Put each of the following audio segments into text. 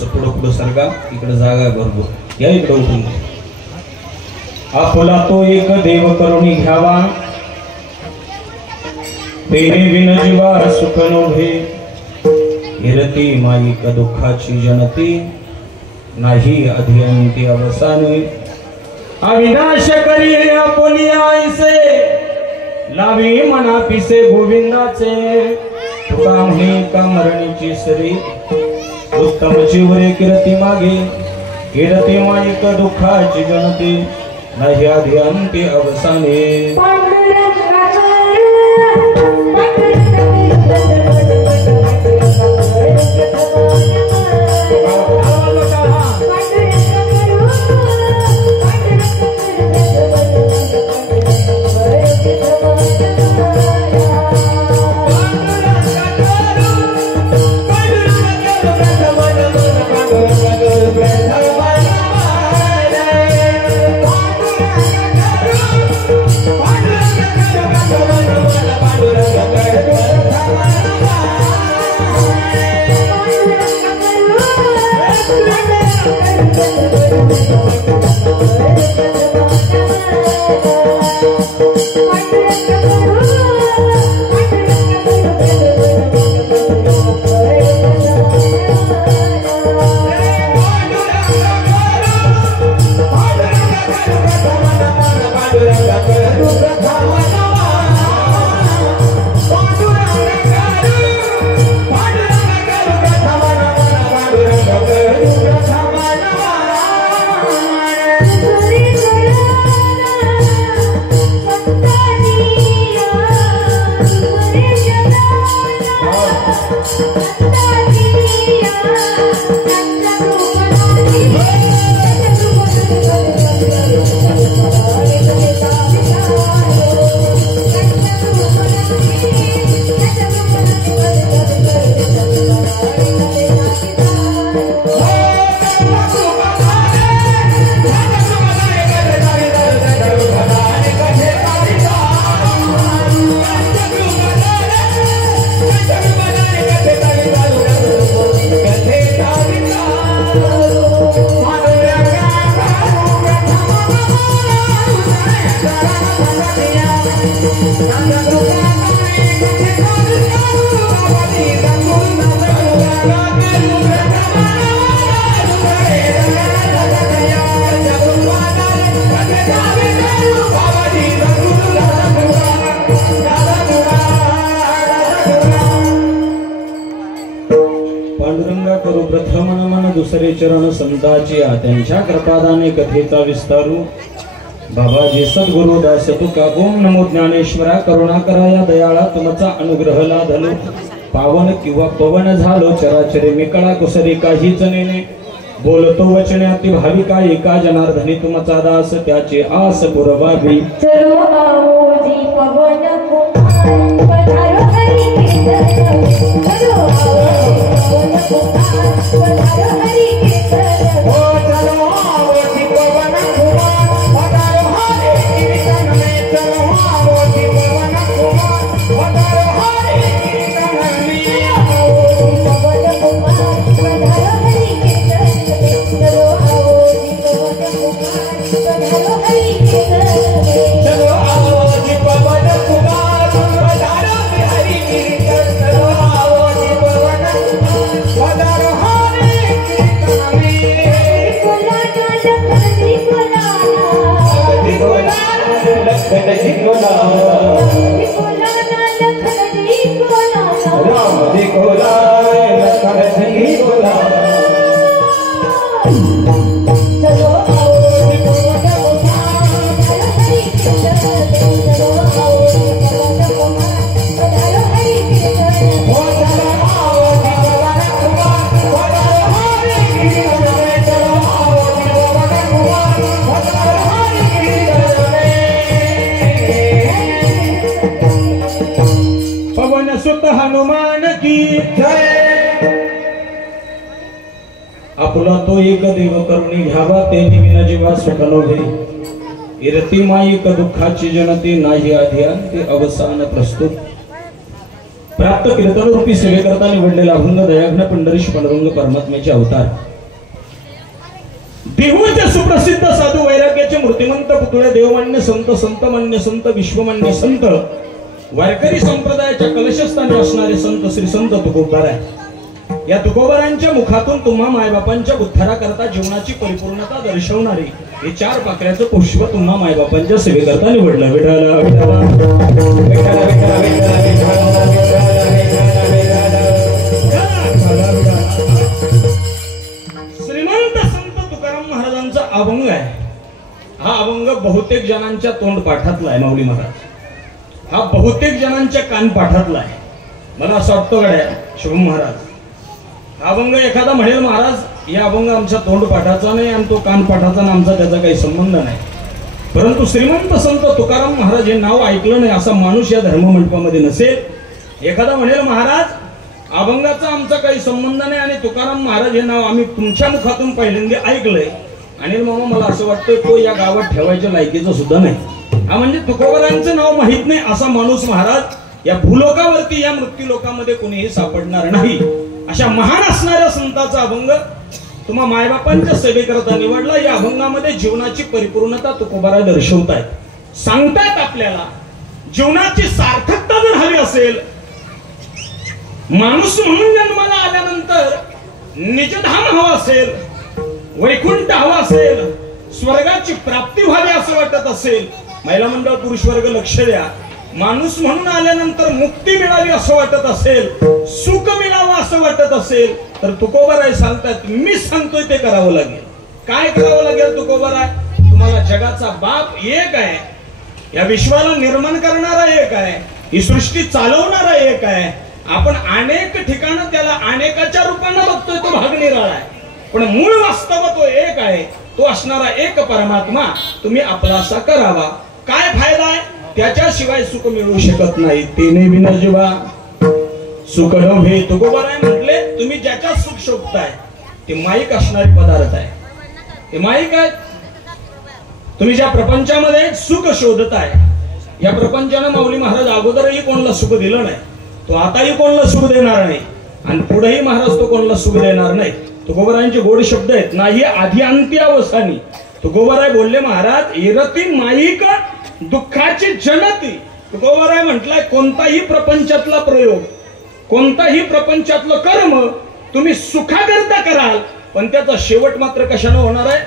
थोडस पुढं पुढं सरका, इकडे जागा आहे भरपूर, या इकडे उठून. आपुला तो एक देव करुणी घ्यावा, तेने विन जीवा सुख नोभे. हिरती माईक दुःखाची जनती, नाही अधियंती अवसाने. अविनाश करी आपुली आईसे, लावी मना पिसे गोविंदाचे. तुका म्हणे का मरणीची सरी, उत्तम चिवरे कीर्ती मागे. कीर्ती माईक दुःखाची जनती, नाही अधियंती अवसाने. दुसरे चरण समजाची त्यांच्या कृपादाने कथेचा विस्तारू. बाबाजी सद्गुरु दास तुका ओम नमो ज्ञानेश्वरा करुणा करा या दयाळा तुमचा अनुग्रह लाधलो. पावन किंवा पवन झालो चराचरे मी कळा कुसरी काहीच नेने. बोलतो वचनाती भाविका एका जनार्दनी तुमचा दास त्याची आस पुरवावी. हनुमान की जय. आपला तो एक देव करुणी घ्यावा तेने विना जीवा सुख नोभे. इरती माईक दुःखाची जनते नाही अधियंती अवसान. प्रस्तुत प्राप्त कीर्तन रूपी सेवेकरता निवडलेला अभंग दयाघ्न पंढरीश पांडुरंग परमात्म्याचे अवतार देहूचे सुप्रसिद्ध साधू वैराग्याचे मूर्तिमंत पुतळे देवमान्य संत संतमान्य संत विश्वमान्य संत वारकरी संप्रदायाच्या कलशस्थानी असणारे संत श्री संत तुकोबाराय। या तुकोबारांच्या मुखातून तुम्हा मायबापांच्या उद्धाराकरता जीवनाची परिपूर्णता दर्शवणारे हे 4 पाकळ्याचं पुष्प तुम्हा मायबापांच्या सेवेकरता निवडलं। विठ्ठला विठ्ठला विठ्ठला श्रीमंत संत तुकाराम महाराजांचा अभंग आहे। हा अभंग बहुतेक जणांच्या तोंड पाठातला आहे। माऊली महाराज हा बहुतेक जणांच्या कान पाठातला आहे। मला असं वाटतं गड्या शुभम महाराज हा अभंग एखादा म्हणेल महाराज या अभंग आमच्या तोंड पाठाचा नाही आणि तो कान पाठाचा ना आमचा त्याचा काही संबंध नाही, परंतु श्रीमंत संत तुकाराम महाराज हे नाव ऐकलं नाही असा माणूस या धर्ममंडपामध्ये नसेल। एखादा म्हणेल महाराज अभंगाचा आमचा काही संबंध नाही आणि तुकाराम महाराज हे नाव आम्ही तुमच्या मुखातून पहिल्यांदा ऐकलंय आणि मामा मला असं वाटतं तो या गावात ठेवायच्या लायकीचं सुद्धा नाही। हा म्हणजे तुकोबारांचं नाव माहित नाही असा माणूस महाराज या भूलोकावरती या मृत्यू लोकामध्ये कोणीही सापडणार नाही। अशा महान असणाऱ्या संतांचा अभंग तुम्हा मायबापांच्या सेवेकरता निवडला। या अभंगामध्ये जीवनाची परिपूर्णता तुकोबारा दर्शवतायत, सांगतायत आपल्याला जीवनाची सार्थकता जर हवी असेल, माणूस म्हणून जन्माला आल्यानंतर निजधाम हवा असेल, वैकुंठ हवा असेल, स्वर्गाची प्राप्ती व्हावी असं वाटत असेल, महिला मंडळ पुरुष वर्ग लक्ष द्या, माणूस म्हणून आल्यानंतर मुक्ती मिळावी असं वाटत असेल, सुख मिळावं असं वाटत असेल तर तुकोबाराय सांगतात मी सांगतोय ते करावं लागेल। काय करावं लागेल तुकोबाराय? तुम्हाला जगाचा बाप एक आहे, या विश्वाला निर्माण करणारा एक आहे, ही सृष्टी चालवणारा एक आहे। आपण अनेक ठिकाणं त्याला अनेकाच्या रूपाने बघतोय, तो भाग निराळा आहे, पण मूळ वास्तव तो एक आहे। तो असणारा एक परमात्मा तुम्ही आपलासा करावा। काय फायदा आहे? त्याच्याशिवाय सुख मिळू शकत नाही। तेने विना जीवा सुख नव्हे। तुकोबाराय म्हटले तुम्ही ज्याच्या सुख शोधताय ते माईक असणारे पदार्थ आहे, ते माईक आहे। तुम्ही ज्या प्रपंचामध्ये सुख शोधताय या प्रपंचानं माऊली महाराज अगोदरही कोणाला सुख दिलं नाही, तो आताही कोणाला सुख देणार नाही आणि पुढेही महाराज तो कोणाला सुख देणार नाही। तुकोबारायांचे गोड शब्द आहेत, नाही आधी अंती अवसानी। तुकोबाराय बोलले महाराज इरती माईक दुःखाची जनती। तुकोबाराय म्हटलाय कोणताही प्रपंचातला प्रयोग, कोणताही प्रपंचातलं कर्म तुम्ही सुखाकरता कराल पण त्याचा शेवट मात्र कशाने होणार आहे?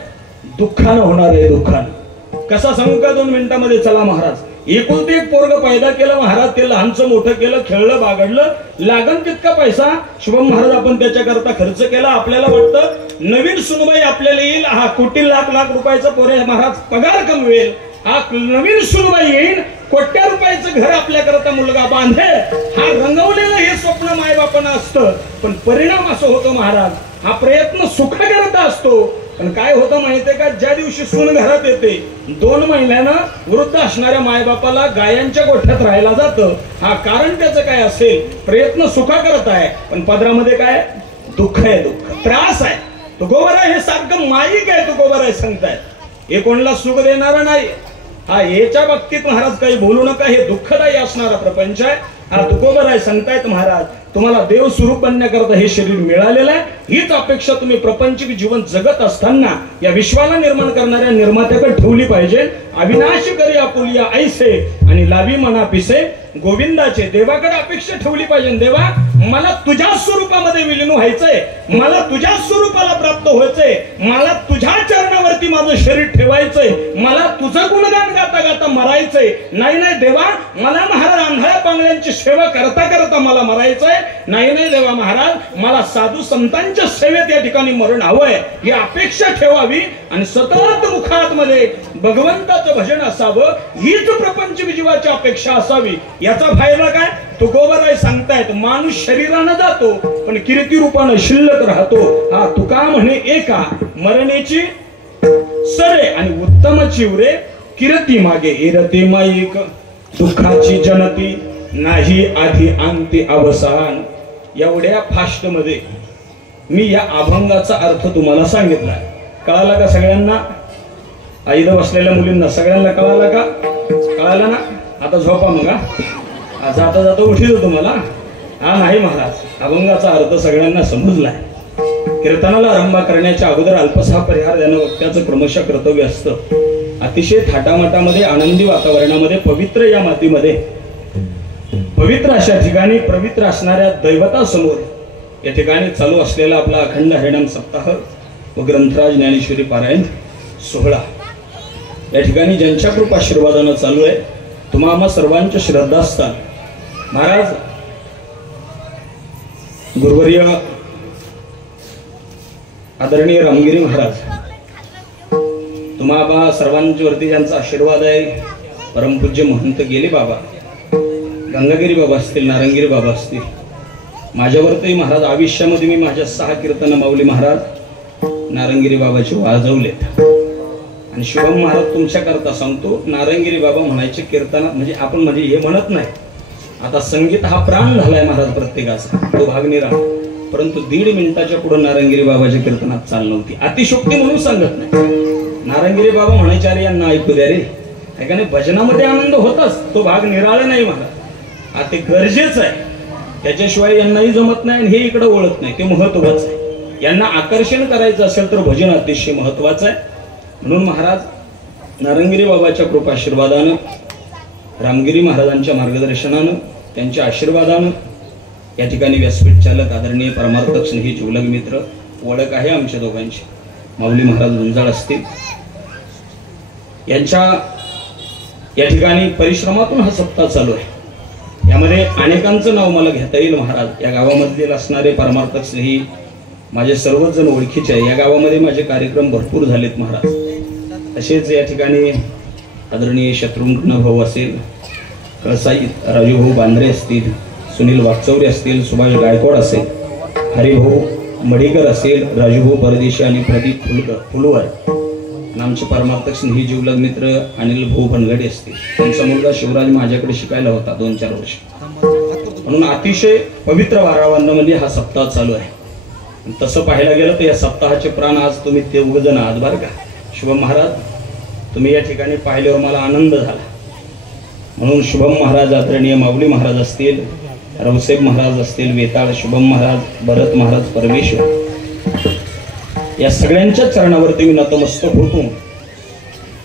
दुःखानं होणार आहे, दुःखानं। कसा सांगू का 2 मिनिटांमध्ये? चला महाराज, एकुलते एक पोरग पैदा केलं महाराज, ते लहानचं मोठं केलं, खेळलं बागडलं, लागन तितका पैसा शुभम महाराज आपण त्याच्याकरता खर्च केला। आपल्याला वाटतं नवीन सुनबाई आपल्याला येईल, हा कोटी लाख लाख रुपयाचा पोरे महाराज पगार कमवेल, हा नवीन सुनबाई येईल, कोट्या रुपयाचं घर आपल्याकरता मुलगा बांधेल, हा रंगवलेलं हे स्वप्न मायबापांना असतं, पण परिणाम असं होतो महाराज हा प्रयत्न सुखाकरता असतो पण काय होतं माहितीये का? ज्या दिवशी सून घरात येते 2 महिन्यानं वृद्ध असणाऱ्या मायबापाला गायांच्या गोठ्यात राहायला जातं। हा कारण त्याचं काय असेल? प्रयत्न सुखाकरता आहे पण पदरामध्ये काय? दुःख आहे, दुःख त्रास आहे। तुकोबाराय हे सारखं माईक आहे। तुकोबाराय सांगतायत हे कोणाला सुख देणारा नाही। हा याच्या बाबतीत महाराज काही बोलू नका, हे दुःखदायी असणारा प्रपंच आहे। हा तुकोबाराय सांगतायत महाराज तुम्हाला देव स्वरूप बनण्याकरता हे शरीर मिळालेलं आहे, हीच अपेक्षा तुम्ही प्रपंचिक जीवन जगत असताना या विश्वाला निर्माण करणाऱ्या निर्मात्याकडे ठेवली पाहिजे। अविनाशी करी आपुलिया ऐसे आणि लावी मना पिसे गोविंदाचे। देवाकडे अपेक्षा ठेवली पाहिजे, देवा मला तुझ्या स्वरूपामध्ये विलीन व्हायचंय, मला तुझ्या स्वरूपाला प्राप्त व्हायचंय, मला तुझ्या चरणावरती माझं शरीर ठेवायचंय, मला तुझं गुणगान गाता गाता मरायचंय। नाही नाही देवा मला महाराज आंधळ्या पांगळ्यांची सेवा करता करता मला मरायचंय। नाही नाही देवा महाराज मला साधू संतांच्या सेवेत या ठिकाणी मरण हवंय, ही अपेक्षा ठेवावी आणि सतत मुखात मध्ये भगवंताचं भजन असावं, हीच प्रपंच जीवाची अपेक्षा असावी। याचा फायदा काय? तुकोबाराय सांगतायत माणूस शरीरानं जातो पण कीर्ती रूपानं शिल्लक राहतो। हा तुका म्हणे एका मरणेची सरे आणि उत्तम चिवरे कीर्ती मागे एरते माईक दुःखाची जनती नाही आधी अंती अवसान। एवढ्या फास्ट मध्ये मी या अभंगाचा अर्थ तुम्हाला सांगितला, कळाला का सगळ्यांना? आईला बसलेल्या मुलींना सगळ्यांना कळाला का? कळाला ना? आता झोपा मग, जाता जाता उठील तुम्हाला। हा नाही महाराज अभंगाचा अर्थ सगळ्यांना समजलाय। कीर्तनाला आरंभ करण्याच्या अगोदर अल्पसा परिहार देणं वक्त्याचं क्रमशः कर्तव्य असतं। अतिशय थाटामाटामध्ये आनंदी वातावरणामध्ये पवित्र या मातीमध्ये पवित्र अशा ठिकाणी पवित्र असणाऱ्या दैवतासमोर या ठिकाणी चालू असलेला आपला अखंड हरिनाम सप्ताह व ग्रंथराज ज्ञानेश्वरी पारायण सोहळा या ठिकाणी ज्यांच्या कृपा आशीर्वादानं चालू आहे तुम्हा सर्वांच्या श्रद्धास्थान महाराज गुरुवर्य आदरणीय रामगिरी महाराज तुम्हा सर्वांच्या वरती ज्यांचा आशीर्वाद आहे परमपूज्य महंत गेले बाबा गंगागिरी बाबा असतील नारंगिरी बाबा असतील माझ्यावरती महाराज आयुष्यामध्ये मी माझ्या 6 कीर्तन माऊली महाराज नारंगिरी बाबाचे वाजवलेत आणि शुभम महाराज तुमच्या करता सांगतो नारंगिरी बाबा म्हणायचे कीर्तनात म्हणजे आपण म्हणजे हे म्हणत नाही आता संगीत हा प्राण झालाय महाराज प्रत्येकाचा तो भाग निराळा परंतु 1.5 मिनिटाच्या पुढे नारंगिरी बाबाच्या कीर्तनात चाल नव्हती अतिशोक्ती म्हणून सांगत नाही नारंगिरी बाबा म्हणायचे अरे यांना ऐकू द्या रे का नाही भजनामध्ये आनंद होताच तो भाग निराळा नाही महाराज आता ते गरजेचं आहे त्याच्याशिवाय यांनाही जमत नाही आणि हे इकडे ओळख नाही ते महत्वाचं आहे यांना आकर्षण करायचं असेल तर भजन अतिशय महत्वाचं आहे म्हणून महाराज नारंगिरी बाबाच्या कृपा आशीर्वादानं रामगिरी महाराजांच्या मार्गदर्शनानं त्यांच्या आशीर्वादानं या ठिकाणी व्यासपीठ चालक आदरणीय परमार्थक स्नेही जिवलग मित्र ओळख आहे आमच्या दोघांची माऊली महाराज गुंजाळ असतील यांच्या या ठिकाणी परिश्रमातून हा सप्ताह चालू आहे यामध्ये अनेकांचं नाव मला घेता येईल महाराज या गावामध्ये असणारे परमार्थक स्नेही माझे सर्वच जण ओळखीचे आहे या गावामध्ये माझे कार्यक्रम भरपूर झालेत महाराज तसेच या ठिकाणी आदरणीय शत्रुघ्न भाऊ असेल कळसाई राजूभाऊ बांद्रे असतील सुनील वागचौरे असतील सुभाष गायकवाड असेल हरिभाऊ मडीकर असेल राजूभाऊ परदेशी आणि प्रदीप फुलवर आमचे परमार्थक स्नेही जीवलग मित्र अनिल भाऊ बनगडे असतील त्यांचा मुलगा शिवराज माझ्याकडे शिकायला होता 2-4 वर्ष म्हणून अतिशय पवित्र वातावरणामध्ये हा सप्ताह चालू आहे तसं पाहायला गेलं तर या सप्ताहाचे प्राण आज तुम्ही ते उगजण आहात बरं का शुभम महाराज तुम्ही या ठिकाणी पाहिल्यावर मला आनंद झाला म्हणून शुभम महाराज आदरणीय माऊली महाराज असतील रावसाहेब महाराज असतील वेताळ शुभम महाराज भरत महाराज परमेश्वर या सगळ्यांच्या चरणावरती मी नतमस्तक होतो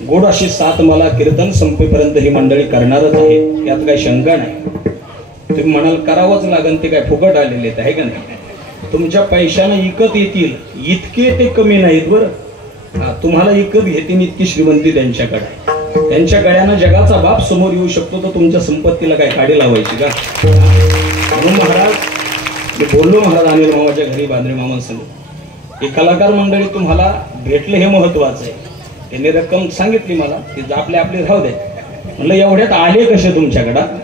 गोड अशी साथ मला कीर्तन संपेपर्यंत ही मंडळी करणारच आहे यात काही शंका नाही तुम्ही म्हणाल करावंच लागेल ते काय फुकट आलेले आहे का नाही तुमच्या पैशाने विकत येतील इतके ते कमी नाहीत बरं तुम्हाला विकत घेतील इतकी श्रीमंती त्यांच्याकडे त्यांच्या गळ्यानं जगाचा बाप समोर येऊ शकतो तर तुमच्या संपत्तीला काय काडी लावायची का म्हणून महाराज मी बोललो महाराज अनिल मामाच्या घरी बांद्रे मामांसंग हे कलाकार मंडळी तुम्हाला भेटले हे महत्वाचं आहे त्यांनी रक्कम सांगितली मला की आपले आपले राहू दे म्हणलं एवढ्यात आले कसे तुमच्याकडं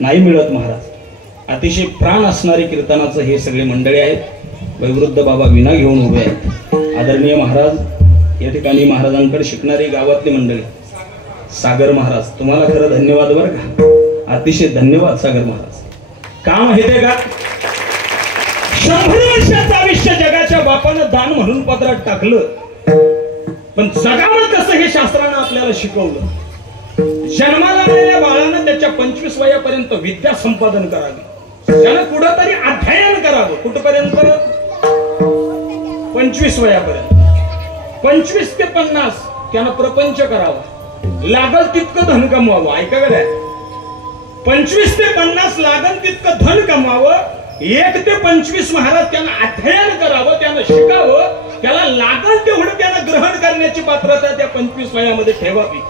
नाही मिळत महाराज अतिशय प्राण असणारे कीर्तनाचं हे सगळे मंडळी आहेत वयोवृद्ध बाबा विना घेऊन उभे आहेत आदरणीय महाराज या ठिकाणी महाराजांकडे शिकणारी गावातली मंडळी सागर महाराज तुम्हाला खरं धन्यवाद बरं का अतिशय धन्यवाद सागर महाराज का माहितीये का 100 वर्षाचं आयुष्य जगाच्या बापानं दान म्हणून पदरात टाकलं पण जगावं कसं हे शास्त्रानं आपल्याला शिकवलं जन्माला आलेल्या बाळानं त्याच्या 25 वयापर्यंत विद्या संपादन करावी त्यानं कुठंतरी अध्ययन करावं कुठपर्यंत 25 वयापर्यंत 25 ते 50 त्यानं प्रपंच करावा लागल तितकं धन कमवावं ऐका काय 25 ते 50 लागल तितकं धन कमवावं 1 ते 25 महाराज त्यानं अध्ययन करावं त्यानं शिकावं त्याला लागल तेवढं त्यानं ग्रहण करण्याची पात्रता त्या 25 वयामध्ये ठेवावी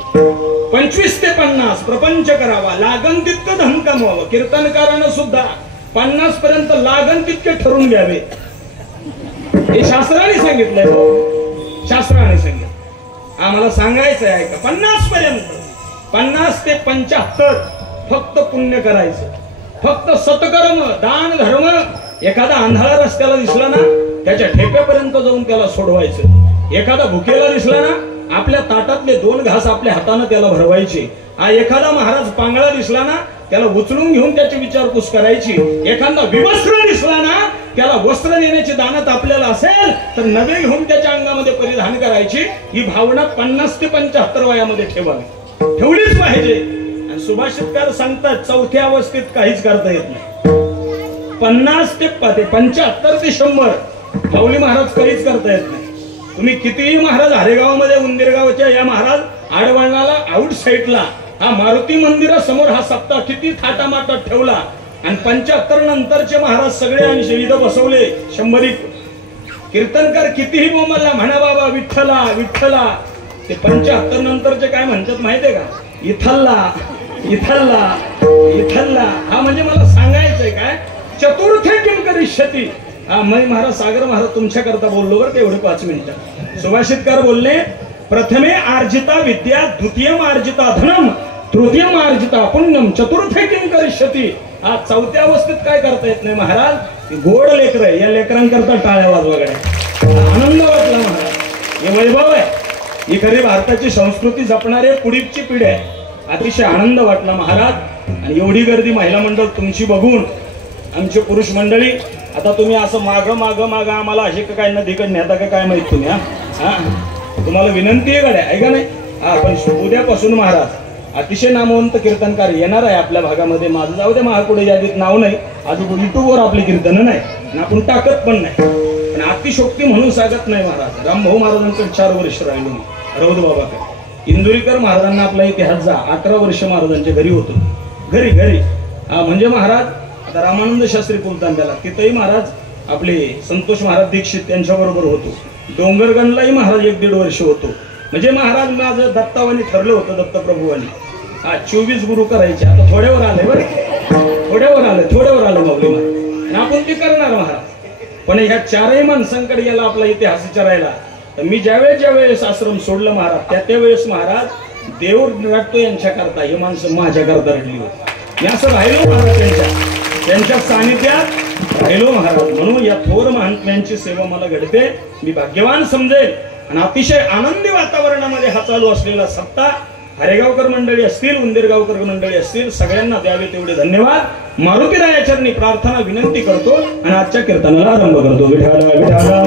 25 ते 50 प्रपंच करावा लागन तितकं धन कमवावं कीर्तनकारानं सुद्धा 50 पर्यंत लागन तितके ठरवून घ्यावे हे शास्त्राने सांगितलंय शास्त्राने सांगितलं आम्हाला सांगायचं आहे का 50 पर्यंत 50 ते 75 फक्त पुण्य करायचं फक्त सत्कर्म दान धर्म एखादा आंधळा रस्त्याला दिसला ना त्याच्या ठेप्यापर्यंत जाऊन त्याला सोडवायचं एखादा भुकेला दिसला ना आपल्या ताटातले 2 घास आपल्या हाताने त्याला भरवायचे एखादा महाराज पांगळा दिसला ना त्याला उचलून घेऊन त्याची विचारपूस करायची एखादा विवस्त्र दिसला ना त्याला वस्त्र देण्याची दानत आपल्याला असेल तर नवे घेऊन त्याच्या अंगामध्ये परिधान करायची ही भावना 50 ते 75 वयामध्ये ठेवावी ठेवलीच पाहिजे सुभाषितकार सांगतात चौथ्या अवस्थेत काहीच करता येत नाही 50 ते 75 ते 100 माऊली महाराज काहीच करता येत नाही. तुम्ही कितीही महाराज हरेगावामध्ये उंदीरगावच्या या महाराज आडवळणाला आउट साईडला हा मारुती मंदिरासमोर हा सप्ताह किती थाटामाटात ठेवला आणि 75 नंतरचे महाराज सगळे आणि इथं बसवले 100 कीर्तनकार कितीही बोंबलला म्हणा बाबा विठ्ठला विठ्ठला. ते 75 नंतरचे काय म्हणतात माहितीये का? इथल्ला इथल्ला इथल्ला. हा म्हणजे मला सांगायचंय काय चतुर्थे किम करिष्यति. हा मी महाराज सागर महाराज तुमच्या करता बोललो बरं तेवढे 5 मिनिटं. सुभाषितकार बोलले प्रथमे आर्जिता विद्या द्वितीयम आर्जिता धनम तृतीयम आर्जिता पुण्यम चतुर्थे किम करिष्यति. हा चौथ्या अवस्थेत काय करता येत नाही महाराज. गोड लेकर आहे या लेकरांकरता टाळ्या वाजवागड्या. आनंद वाटला महाराज. हे वैभव आहे. ही खरी भारताची संस्कृती जपणारे पुढीची पिढी आहे. अतिशय आनंद वाटला महाराज. आणि एवढी गर्दी महिला मंडळ तुमची बघून आमची पुरुष मंडळी आता तुम्ही असं माग माग माग आम्हाला असे काय न तिकड नेता का काय माहित तुम्ही. हा तुम्हाला विनंती आहे गड्या आहे का नाही. हा पण उद्यापासून महाराज अतिशय नामवंत कीर्तनकार येणार आहे आपल्या भागामध्ये. माझं जाऊ दे महापुढे यादीत नाव नाही. अजून युट्यूबवर आपली कीर्तन नाही आणि आपण टाकत पण नाही. पण अतिशोक्ती म्हणून सांगत नाही महाराज. रामभाऊ महाराजांकडे 4 वर्ष राहिलो मी रौद बाबाकडे. इंदुरीकर महाराजांना आपला इतिहास जा 11 वर्ष महाराजांच्या घरी होतो. घरी घरी म्हणजे महाराज आता रामानंद शास्त्री कुलतांब्याला तिथंही महाराज आपले संतोष महाराज दीक्षित त्यांच्याबरोबर होतो. डोंगरगणलाही महाराज 1-1.5 वर्ष होतो. म्हणजे महाराज माझं दत्तावानी ठरलं होतं दत्तप्रभूवानी 24 गुरु करायचे. आता थोड्यावर आले बरं थोड्यावर आलं माऊली महाराज. आणि आपण ते करणार महाराज. पण ह्या 4ही माणसांकडे गेला आपला इतिहास विचारायला तर मी ज्यावेळेस आश्रम सोडलं महाराज त्यावेळेस महाराज देव रडतो यांच्या करता. हे माणसं माझ्या करता रडली होती. मी असं राहिलो महाराज त्यांच्या सानिध्यात राहिलो महाराज. म्हणून या थोर महात्म्यांची सेवा मला घडते. मी भाग्यवान समजेल. आणि अतिशय आनंदी वातावरणामध्ये हा चालू असलेला सप्ताह हरेगावकर मंडळी असतील उंदीरगावकर मंडळी असतील सगळ्यांना द्यावे तेवढे धन्यवाद. मारुतीराया चरणी प्रार्थना विनंती करतो आणि आजच्या कीर्तनाला आरंभ करतो. विठाला विठाला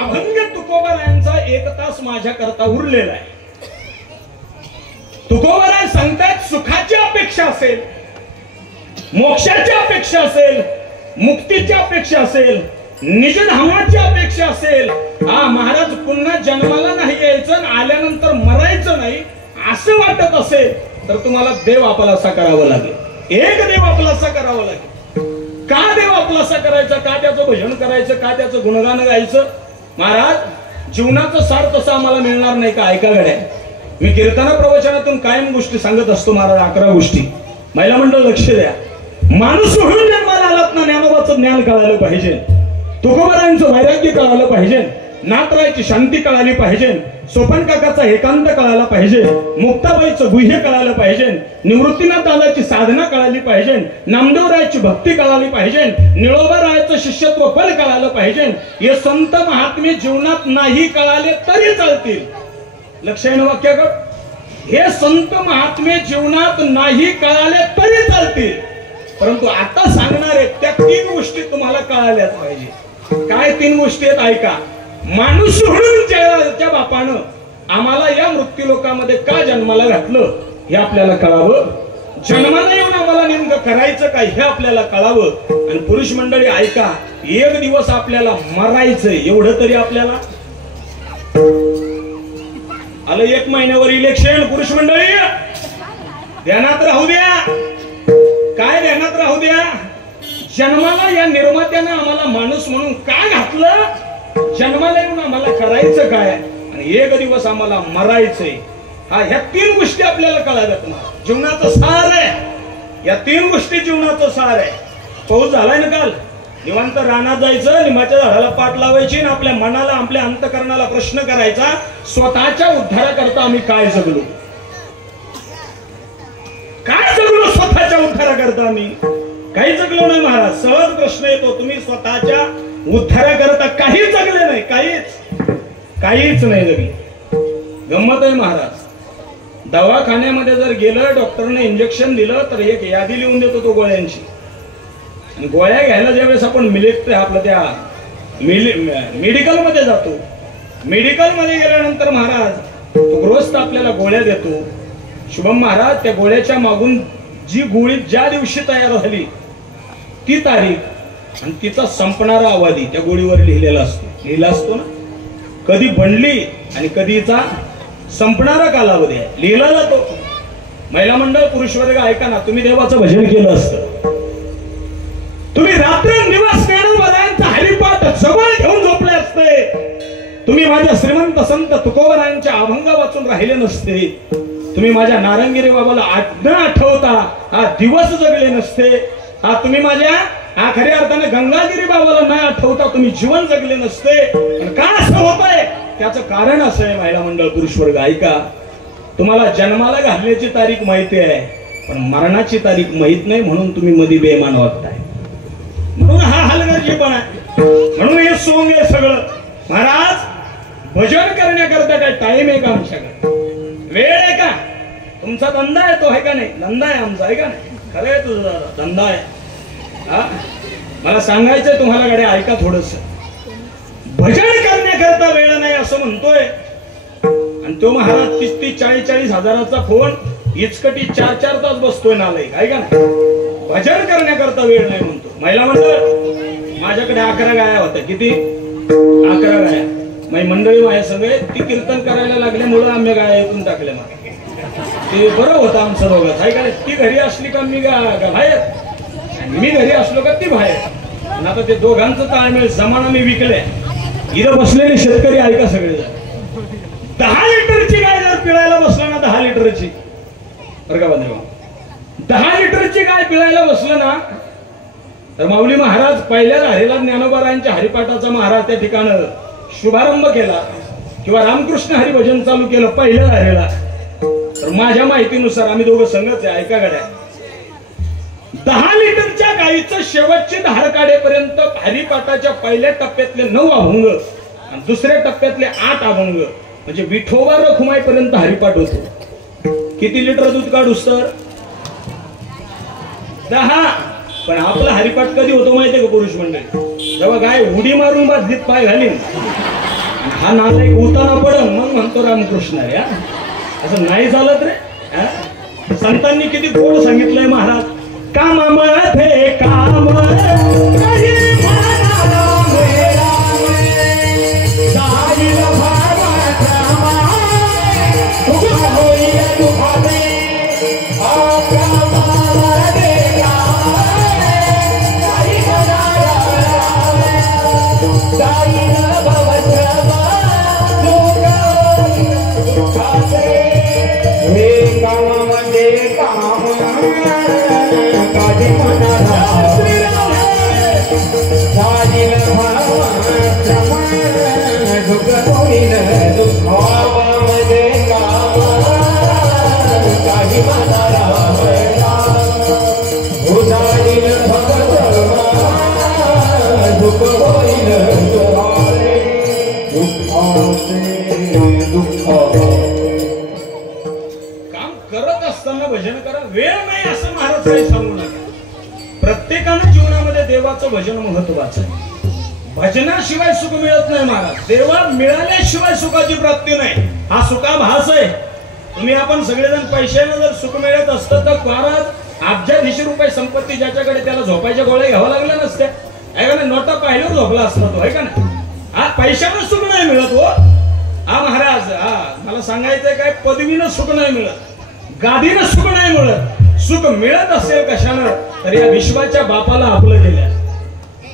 अभंग तुकोबारायांचा 1 तास माझ्या करता उरलेला आहे. तुकोबाराय सांगतात सुखाची अपेक्षा असेल मोक्षाची अपेक्षा असेल मुक्तीची अपेक्षा असेल निजधामाची अपेक्षा असेल. हा महाराज पुन्हा जन्माला नाही यायचं आल्यानंतर मरायचं नाही असं वाटत असेल तर तुम्हाला देव आपलासा करावं लागेल. एक देव आपलासा करावं लागेल. का देव आपलासा करायचा का त्याचं भजन करायचं का त्याचं गुणगान गायचं. महाराज जीवनाचं सार तसं आम्हाला मिळणार नाही का. ऐका गड्या मी कीर्तना प्रवचनातून कायम गोष्टी सांगत असतो महाराज. 11 गोष्टी महिला मंडळ लक्ष द्या. माणूस म्हणून जन्माला आलात ना ज्ञानोबाचं ज्ञान कळालं पाहिजे. तुकोबारायांचं वैराग्य कळालं पाहिजे. नाथरायची शांती कळाली पाहिजे. सोपन काकाचा एकांत कळाला पाहिजे. मुक्ताबाईचं गुह्य कळालं पाहिजे. निवृत्तीनाथ दादाची साधना कळाली पाहिजे. नामदेवरायाची भक्ती कळाली पाहिजे. निळोबारायाचं शिष्यत्व पण कळालं पाहिजे. हे संत महात्मे जीवनात नाही कळाले तरी चालतील. लक्ष आहे ना वाक्याकडे. हे संत महात्मे जीवनात नाही कळाले तरी चालतील. परंतु आता सांगणारे त्या 3 गोष्टी तुम्हाला कळाल्याच पाहिजे. काय 3 गोष्टी आहेत ऐका. माणूस म्हणून त्या बापानं आम्हाला या मृत्यू लोकांमध्ये का जन्माला घातलं हे आपल्याला कळावं. जन्माला येऊन आम्हाला नेमकं करायचं काय हे आपल्याला कळावं. आणि पुरुष मंडळी ऐका 1 दिवस आपल्याला मरायचंय एवढं तरी आपल्याला आलं. 1 महिन्यावर इलेक्शन. पुरुष मंडळी ध्यानात राहू द्या. काय ध्यानात राहू द्या. जन्माला या निर्मात्यानं आम्हाला माणूस म्हणून का घातलं. जन्माला येऊन आम्हाला करायचं काय आणि 1 दिवस आम्हाला मरायचंय. हा ह्या 3 गोष्टी आपल्याला कळाव्यात. जीवनाचं सार आहे. या 3 गोष्टी जीवनाचं सार आहे. पाऊस झालाय ना काल. निवांत रानात जायचं लिंबाच्या झाडाला पाठ लावायची आणि आपल्या मनाला आपल्या अंतकरणाला प्रश्न करायचा स्वतःच्या उद्धाराकरता आम्ही काय जगलो. काय जगलो स्वतःच्या उद्धाराकरता आम्ही काही जगलो नाही महाराज. सहज प्रश्न येतो. तुम्ही स्वतःच्या उद्धाराकरता काही जगले नाही. काहीच नाही जगले. गंमत आहे महाराज. दवाखान्यामध्ये जर गेलं डॉक्टरने इंजेक्शन दिलं तर एक यादी लिहून देतो तो गोळ्यांची. आणि गोळ्या घ्यायला ज्यावेळेस आपण आपलं त्या मेडिकल मध्ये जातो. मेडिकल मध्ये गेल्यानंतर महाराज तो गृहस्थ आपल्याला गोळ्या देतो. शुभम महाराज त्या गोळ्याच्या मागून जी गोळी ज्या दिवशी तयार झाली ती तारीख आणि तिचा संपणारा अवधी त्या गोळीवर लिहिलेला असतो ना, कधी बनली आणि कधीचा संपणारा कालावधी आहे लिहिला जातो. महिला मंडळ पुरुष वर्ग ऐका ना, तुम्ही देवाचं भजन केलं असतं, तुम्ही रात्रंदिवस ज्ञानोबारायांचा हरिपाठ जवळ घेऊन झोपले असते, तुम्ही माझ्या श्रीमंत संत तुकोबरायांच्या अभंग वाचून राहिले नसते, तुम्ही माझ्या नारंगिरी बाबाला न आठवता हा दिवस जगले नसते, तुम्ही माझ्या खऱ्या अर्थाने गंगागिरी बाबाला न आठवता तुम्ही जीवन जगले नसते. का असं होतंय त्याचं कारण असं आहे महिला मंडळ पुरुष वर्ग ऐका, तुम्हाला जन्माला घालण्याची तारीख माहिती आहे पण मरणाची तारीख माहित नाही, म्हणून तुम्ही मध्ये बेमान वागताय, म्हणून हा हलगर्जीपणा आहे, म्हणून हे सोंग आहे सगळं. महाराज भजन करण्याकरता काय टाइम आहे का आमच्याकडे, वेळ आहे का? तुमचा धंदा आहे तो आहे का नाही? धंदा आहे आमचा आहे का नाही? खरं आहे तुझा धंदा आहे. मला सांगायचंय तुम्हाला गाडी ऐका थोडस, भजन करण्याकरता वेळ नाही असं म्हणतोय आणि तो महाराज 30-40 हजाराचा फोन इचकटी 4 तास बसतोय नालाय काय का नाही, भजन करण्याकरता वेळ नाही म्हणतो. महिला मंडळ माझ्याकडे 11 गाया होत्या, किती? 11 गाया. माझी मंडळी माझ्या सगळे ती कीर्तन करायला लागल्यामुळे आम्ही गाया ऐकून टाकल्या. मग ते बरं होतं आमचं दोघं आहे का, ती घरी असली का मी बाहेर, मी घरी असलो का ती बाहेर. आणि आता ते दोघांचं ताळमेळ जमाना मी विकले. इथं बसलेले शेतकरी ऐका सगळे, 10 लिटरची गाय जर पिळायला बसला ना, 10 लिटरची, बरं का बांधव, 10 लिटरची गाय पिळायला बसलं ना तर माऊली महाराज पहिल्या धारेला ज्ञानोबारायांच्या हरिपाठाचा महाराज त्या ठिकाणं शुभारंभ केला किंवा रामकृष्ण हरिभजन चालू केलं पहिल्या धारेला, तर माझ्या माहितीनुसार आम्ही दोघं संघच आहे ऐका गड्या, 10 लिटरच्या गायीचं शेवटची धार काढेपर्यंत हरिपाठाच्या पहिल्या टप्प्यातले 9 अभंग आणि दुसऱ्या टप्प्यातले 8 अभंग म्हणजे विठोबा रखुमाईपर्यंत हरिपाठ होतो. किती लिटर दूध काढूस तर 10. पण आपला हरिपाठ कधी होतो माहितीये का पुरुष मंडळी, जेव्हा गाय उडी मारून बादलीत पाय घालीन हा नालायक उतारा पडन मग म्हणतो रामकृष्ण रे. असं नाही चालत रे. संतांनी किती गोड सांगितलंय महाराज, कामामध्ये काम भजन करा, वेळ नाही असं महाराज काही सांगू नका. प्रत्येकानं जीवनामध्ये देवाचं भजन महत्वाचं आहे. भजनाशिवाय सुख मिळत नाही महाराज, देवा मिळाल्याशिवाय सुखाची प्राप्ती नाही. हा सुखाभास आहे. तुम्ही आपण सगळेजण पैशाने जर सुख मिळत असतं तर महाराज अब्जाधीशी रुपये संपत्ती ज्याच्याकडे त्याला झोपायच्या गोळ्या घ्यावं लागल्या नसत्या आहे का नाही, नोटा पाहिल्यावर झोपला असता तो आहे का नाही. हा पैशानं सुख नाही मिळत हो. हा महाराज मला सांगायचंय काय, पदवीनं सुख नाही मिळत, गादीनं सुख नाही मिळत. सुख मिळत असेल कशानं तर या विश्वाच्या बापाला आपलं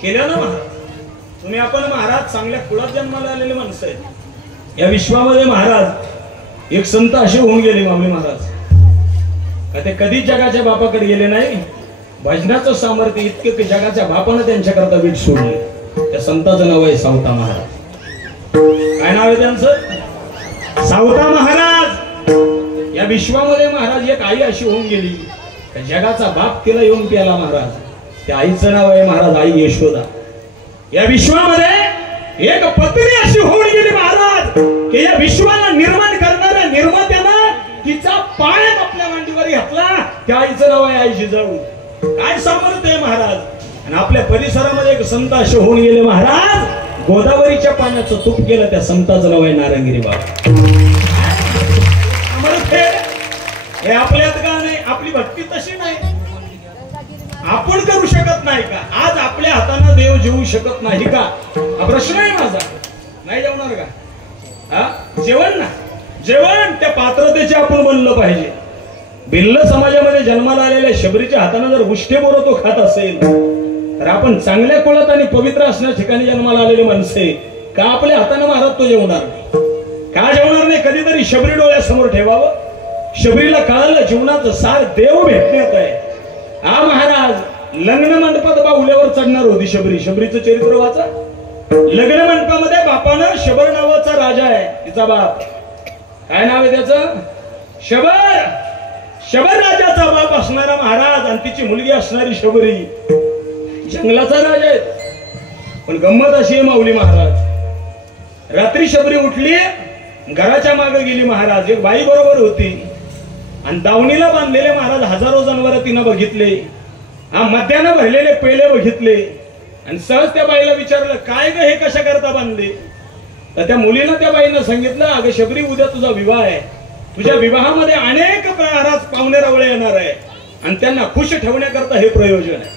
केलं ना महाराज. तुम्ही आपण महाराज चांगल्या कुळात जन्माला आलेले माणसं आहेत. या विश्वामध्ये महाराज एक संत असे होऊन गेले माऊली महाराज का ते कधी जगाच्या बापाकडे गेले नाही. भजनाचं सामर्थ्य इतके की जगाच्या बापानं त्यांच्याकरता वीट सोडले. त्या संताचं नाव आहे सावता महाराज. काय नाव आहे त्यांचं? सावता महाराज. या विश्वामध्ये महाराज एक आई अशी होऊन गेली, जगाचा बाप तिला येऊन प्याला महाराज. त्या आईचं नाव आहे महाराज आई यशोदा. या विश्वामध्ये एक पत्नी अशी होऊन गेली महाराज की या विश्वाला निर्माण करणाऱ्या निर्मात्यानं तिचा पाय आपल्या मांडीवर घातला. त्या आईचं नाव आहे आई जिजाऊ. काय सामर्थ्य आहे महाराज. आणि आपल्या परिसरामध्ये एक संत असे होऊन गेले महाराज, गोदावरीच्या पाण्याचं तूप केलं. त्या संताचं नाव आहे नारंगिरी बाबा. हे आपल्यात का नाही? आपली भक्ती तशी नाही. आपण करू शकत नाही का? आज आपल्या हाताने देव जेवू शकत नाही का? हा प्रश्न आहे माझा. नाही जेवणार का? हा जेवण ना, जेवण त्या पात्रतेचे आपण बनलं पाहिजे. भिल्ल समाजामध्ये जन्माला आलेल्या शबरीच्या हाताने जर उष्टेबोर तो खात असेल तर आपण चांगल्या कुळात आणि पवित्र असणाऱ्या ठिकाणी जन्माला आलेले माणसे का आपल्या हाताने महाराज तो जेवणार नाही? का जेवणार नाही? कधीतरी शबरी डोळ्यासमोर ठेवावं. शबरीला कळालं जीवनाचं सार देव भेटण्यात आहे. हा महाराज लग्न मंडपात बाहुल्यावर चढणार होती शबरी. शबरीचं चरित्र वाचा. लग्न मंडपामध्ये बापानं शबर नावाचा राजा आहे, तिचा बाप. काय नाव आहे त्याचं? शबर. शबर राजाचा बाप असणारा महाराज आणि तिची मुलगी असणारी शबरी जंगलाचा राजा आहे. पण गंमत अशी आहे माऊली महाराज, रात्री शबरी उठली, घराच्या मागे गेली महाराज. एक बाई बरोबर होती आणि दावणीला बांधलेले महाराज हजारो जनावर तिनं बघितले. हा मध्यानं भरलेले पेले बघितले आणि सहज त्या बाईला विचारलं, काय ग हे कशा करता बांधले? तर त्या मुलीनं त्या बाईनं सांगितलं, अगं शबरी उद्या तुझा विवाह आहे. तुझ्या विवाहामध्ये अनेक महाराज पाहुणे रावळे येणार आहे आणि त्यांना खुश ठेवण्याकरता हे प्रयोजन आहे.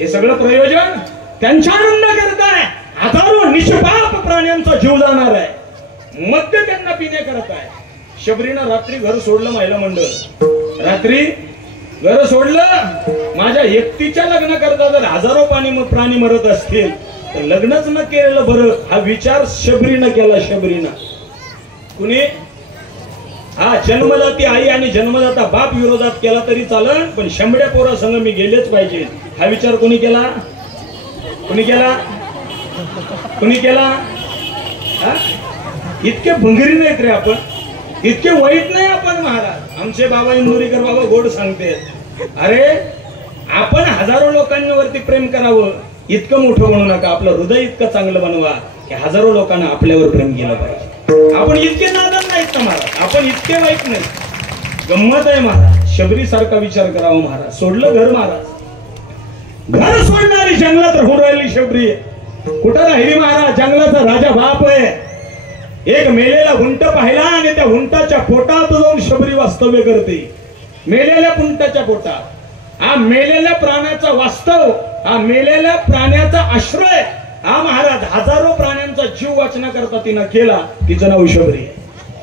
हे सगळं प्रयोजन त्यांच्या आनंद करताय. हजारो निष्पाप प्राण्यांचा जीव जाणार आहे, मद्य त्यांना पिण्याकरता आहे. शबरीनं रात्री घर सोडलं. महिला मंडळ रात्री घर सोडलं. माझ्या एकटीच्या लग्न करता जर हजारो प्राणी मरत असतील तर लग्नच न केलेलं बरं, हा विचार शबरीनं केला. शबरीनं कुणी हा जन्मदाती आई आणि जन्मदाता बाप विरोधात केला तरी चालन, पण शंभड्या पोरा संग मी गेलेच पाहिजे हा विचार कोणी केला? कोणी केला? कोणी केला? इतके भंगरी नाहीत रे आपण, इतके वाईट नाही आपण महाराज. आमचे बाबा इंदुरीकर बाबा गोड सांगते, अरे आपण हजारो लोकांवरती प्रेम करावं, इतकं मोठं बनवू नका. आपलं हृदय इतकं चांगलं बनवा की हजारो लोकांना आपल्यावर प्रेम केलं पाहिजे. आपण इतके नादान नाहीत ना महाराज, आपण इतके वाईट नाही. गंमत आहे महाराज. शबरी सारखा विचार करावा महाराज. सोडलं घर महाराज, घर सोडणारी जंगलात राहून राहिली शबरी. कुठं राहिली महाराज? जंगलाचा राजा बाप आहे. एक मेलेला हुंट पाहिला आणि त्या हुंटाच्या पोटात जाऊन शबरी वास्तव्य करते. मेलेल्या हुंटाच्या पोटात. हा मेलेल्या प्राण्याचा वास्तव, हा मेलेल्या प्राण्याचा आश्रय हा महाराज हजारो प्राण्यांचा जीव वाचण्याकरता तिनं केला. तिचं नाव शबरी आहे.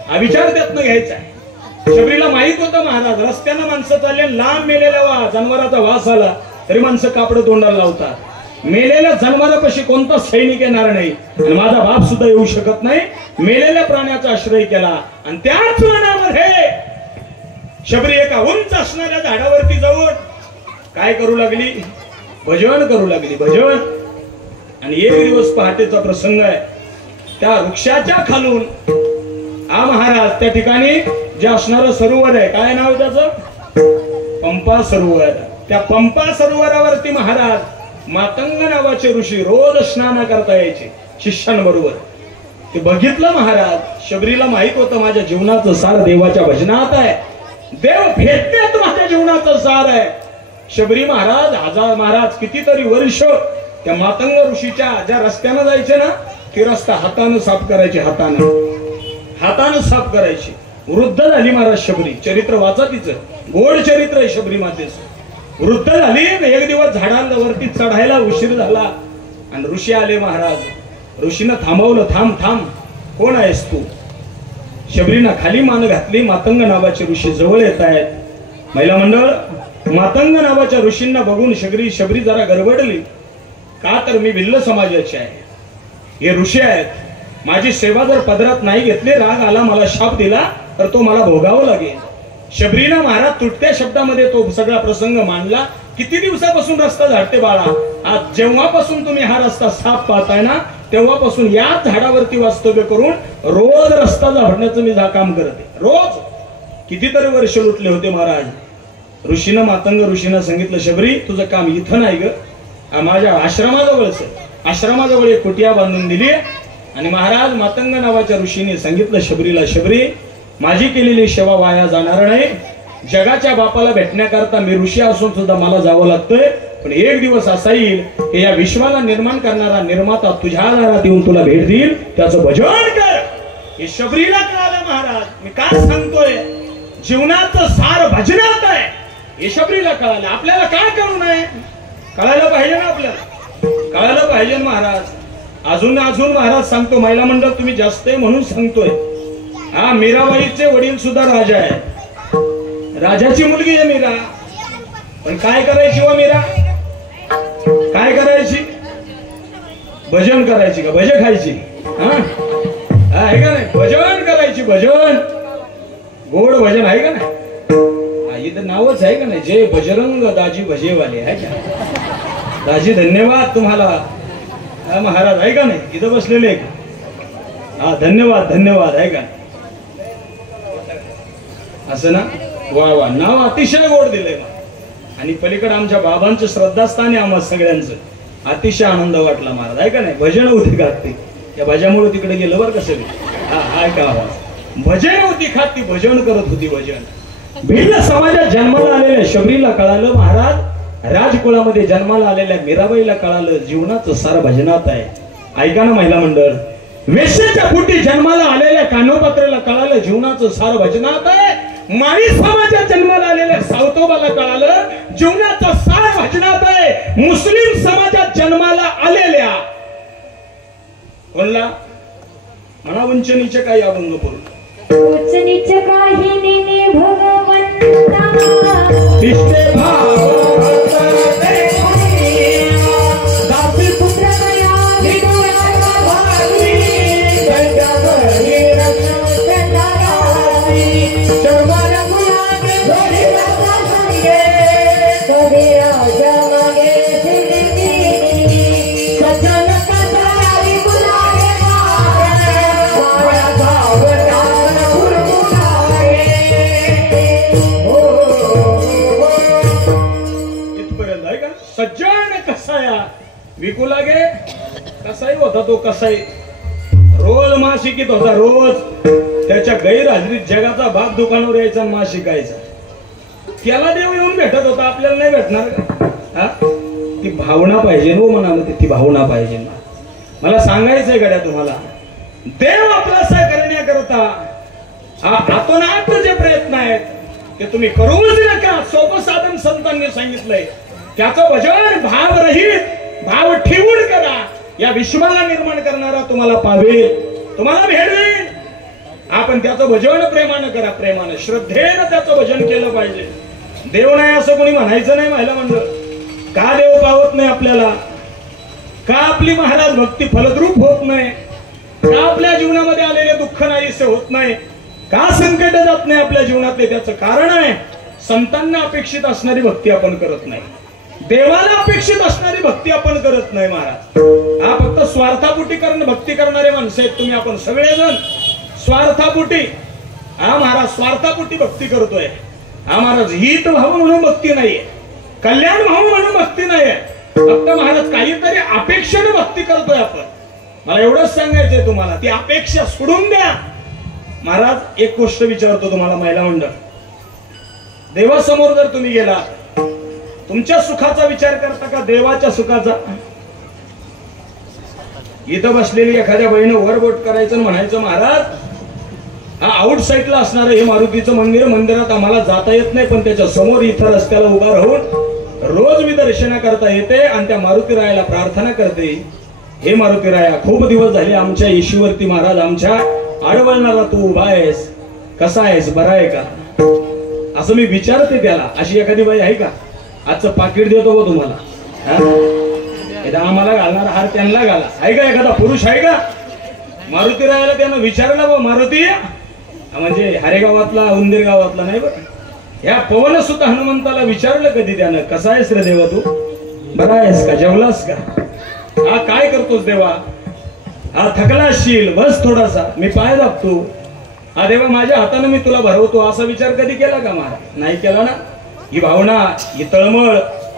हा विचार त्यातनं घ्यायचा आहे. शबरीला माहित होतं महाराज, रस्त्यानं माणसं चालले, लांब मेलेल्या जनावराचा वास आला तरी माणसं कापड तोंडाला लावतात. मेलेल्या जनावरापाशी कोणता सैनिक येणार नाही आणि माझा बाप सुद्धा येऊ शकत नाही. मेलेल्या प्राण्याचा आश्रय केला आणि त्याच वनामध्ये शबरी एका उंच असणाऱ्या झाडावरती जाऊन काय करू लागली? भजन करू लागली. भजन. आणि एक दिवस पहाटेचा प्रसंग आहे. त्या वृक्षाच्या खालून हा महाराज त्या ठिकाणी जे असणारं सरोवर आहे, काय नाव त्याचं? पंपा सरोवर. त्या पंपा सरोवरावरती महाराज मातंग नावाचे ऋषी रोज स्नान करता यायचे शिष्यांबरोबर. ते बघितलं महाराज. शबरीला माहित होतं माझ्या जीवनाचं सार देवाच्या भजनात आहे, देव भेटण्यात माझ्या जीवनाचं सार आहे. शबरी महाराज कितीतरी वर्ष त्या मातंग ऋषीच्या ज्या रस्त्यानं जायचे ना, ते रस्ता हातानं साफ करायचे. हातानं साफ करायची. वृद्ध झाली महाराज शबरी. चरित्र वाचा तिचं, गोड चरित्र आहे शबरी मातेचं. वृद्ध झाली. एक दिवस झाडांवरती चढायला उशीर झाला आणि ऋषी आले महाराज. ऋषीनं थांबवलं. थांब, कोण आहेस तू? शबरीनं खाली मान घातली. मातंग नावाचे ऋषी जवळ येत आहेत. महिला मंडळ, मातंग नावाच्या ऋषींना बघून शबरी जरा गडबडली. का तर मी भिल्ल समाजाचे आहे, हे ऋषी आहेत. माझी सेवा जर पदरात नाही घेतली, राग आला, मला शाप दिला तर तो मला भोगावं लागेल. शबरीनं महाराज तुटत्या शब्दामध्ये तो सगळा प्रसंग मांडला. किती दिवसापासून रस्ता झाडते बाळा? आज जेव्हापासून तुम्ही हा रस्ता साफ पाहताय ना, तेव्हापासून याच झाडावरती वास्तव्य करून रोज रस्ता झाडण्याचं मी काम करते. रोज कितीतरी वर्ष लुटले होते महाराज. ऋषीनं मातंग ऋषीनं सांगितलं, शबरी तुझं काम इथं नाही ग, माझ्या आश्रमाजवळच. आश्रमाजवळ एक कुटिया बांधून दिली आणि महाराज मातंग नावाच्या ऋषीने सांगितलं शबरीला, शबरी माझी केलेली सेवा वाया जाणार नाही. जगाच्या बापाला भेटण्याकरता मी ऋषी असून सुद्धा मला जावं लागतंय, पण एक दिवस असा येईल की या विश्वाला निर्माण करणारा निर्माता तुझ्या दारात येऊन तुला भेट देईल, त्याचं भजन कर. हे शबरीला कळालं महाराज. मी काय सांगतोय, जीवनाचं सार भजनात आहे हे शबरीला कळालं. आपल्याला काय कळू नये? कळायला पाहिजे ना, आपल्याला कळायला पाहिजे महाराज. अजून अजून महाराज सांगतो, महिला मंडळ तुम्ही जास्त आहे म्हणून सांगतोय. हा, मीराबाईचे वडील सुद्धा राजा आहे, राजाची मुलगी आहे मीरा. पण काय करायची व मीरा? काय करायची? भजन करायची का? भजे खायची? हा आहे का नाही? भजन करायची, भजन, गोड भजन आहे का नाही? इथं नावच आहे का नाही, जय बजरंग दाजी भजेवाले आहे का? दाजी धन्यवाद तुम्हाला महाराज, आहे का नाही? इथं बसलेले. हा, धन्यवाद धन्यवाद, आहे का? असं ना, वा वा, नाव अतिशय गोड दिलंय. आणि पलीकडे आमच्या बाबांचं श्रद्धास्थान आहे आम्हा सगळ्यांचं. अतिशय आनंद वाटला महाराज, आहे का नाही? भजन होती खात ती, या भजामुळे तिकडे गेलं बरं कसं. हा का आवाज, भजन होती खात ती, भजन करत होती भजन. भिल्ल समाजात जन्माला आलेल्या शबरीला कळालं महाराज, राजकुळामध्ये जन्माला आलेल्या मीराबाईला कळालं जीवनाचं सार भजनात आहे. ऐका ना महिला मंडळ, वेश्याच्या पोटी जन्माला आलेल्या कानोपात्रेला कळालं जीवनाचं सार भजनात आहे. माळी समाजात जन्माला आलेल्या सावतोबाला कळालं जीवनाचं सार भजनात आहे. मुस्लिम समाजात जन्माला आलेल्या कोणला म्हणा उंच नीच काही अभंग पूर्ण उच्च नीच काही नेने भगवंता दिसते भाव गावी पुत्र गया विडुळा भावी गंगाधरी रत्नदारावी चर्मन मुलागे घरी राजा संगे कधी राजा मागे सिद्धी सज्जन कसारी बुलाए मारा गावता सज्जन कसाया विकू लागे. कसाई होता तो, कसाई रोज मास शिकित होता. रोज त्याच्या गैरहजेरीत जगाचा बाप दुकानावर यायचा, मास शिकायचा. त्याला देव येऊन भेटत होता, आपल्याला नाही भेटणार का? ती भावना पाहिजे हो मनामध्ये, ती भावना पाहिजे. मला सांगायचंय गड्या तुम्हाला, देव आपला करण्याकरता आतोनात जे प्रयत्न आहेत ते तुम्ही करूच नका. सोपं साधन संतांनी सांगितलंय, त्याचं भजन भावरहित, भाव ठेवून करा. या विश्वाला निर्माण करणारा तुम्हाला पावेल, तुम्हाला भेटेल. आपण त्याचं भजन प्रेमानं करा, प्रेमानं श्रद्धेनं त्याचं भजन केलं पाहिजे. देव नाही असं कोणी म्हणायचं नाही महिला मंडळ. का देव पावत नाही आपल्याला? का आपली महाराज भक्ती फलद्रूप होत नाही? का आपल्या जीवनामध्ये आलेले दुःख नाहीसे होत नाही? का संकट जात नाही आपल्या जीवनातले? त्याचं कारण आहे, संतांना अपेक्षित असणारी भक्ती आपण करत नाही, देवाला अपेक्षित असणारी भक्ती आपण करत नाही महाराज. हा फक्त स्वार्थापोटी भक्ती करणारे माणसं आहेत तुम्ही. आपण सगळेजण स्वार्थापोटी, हा महाराज स्वार्थापोटी भक्ती करतोय. हा महाराज हित भाव म्हणून भक्ती नाहीये, कल्याण भाव म्हणून भक्ती नाहीये. फक्त महाराज काहीतरी अपेक्षेने भक्ती करतोय आपण. मला एवढंच सांगायचंय तुम्हाला, ती अपेक्षा सोडून द्या महाराज. एक गोष्ट विचारतो तुम्हाला महिला मंडळ, देवासमोर जर तुम्ही गेला, तुमच्या सुखाचा विचार करता का देवाच्या सुखाचा? इथं बसलेली एखाद्या बाईनं वर बोट करायचं म्हणायचं, महाराज हा आउट साईडला असणार हे मारुतीचं मंदिर, मंदिरात आम्हाला जाता येत नाही, पण त्याच्या समोर इथं रस्त्याला उभा राहून रोज मी दर्शना करता येते आणि त्या मारुती रायाला प्रार्थना करते, हे मारुती राया खूप दिवस झाले आमच्या येशीवरती महाराज आमच्या आडवळणारा तू उभा आहेस, कसा आहेस, बरा आहे का? असं मी विचारते त्याला. अशी एखादी बाई आहे का? आजचं पाकिट देतो बघ तुम्हाला, आम्हाला घालणार हार त्यांना घाला. आहे का एखादा पुरुष आहे का? मारुती रायाला त्यानं विचारलं बा, मारुती म्हणजे हरेगावातला उंदीर गावातला नाही बरं, ह्या पवन सुत हनुमंताला विचारलं कधी त्यानं, कसा आहेस रे देवा तू, बरा आहेस का, जेवलास का, हा काय करतोस देवा, हा थकला असशील, बस थोडासा मी पाय दाबतो, हा देवा माझ्या हाताने मी तुला भरवतो, असा विचार कधी केला का महाराज? नाही केला ना. ही भावना, ही तळमळ,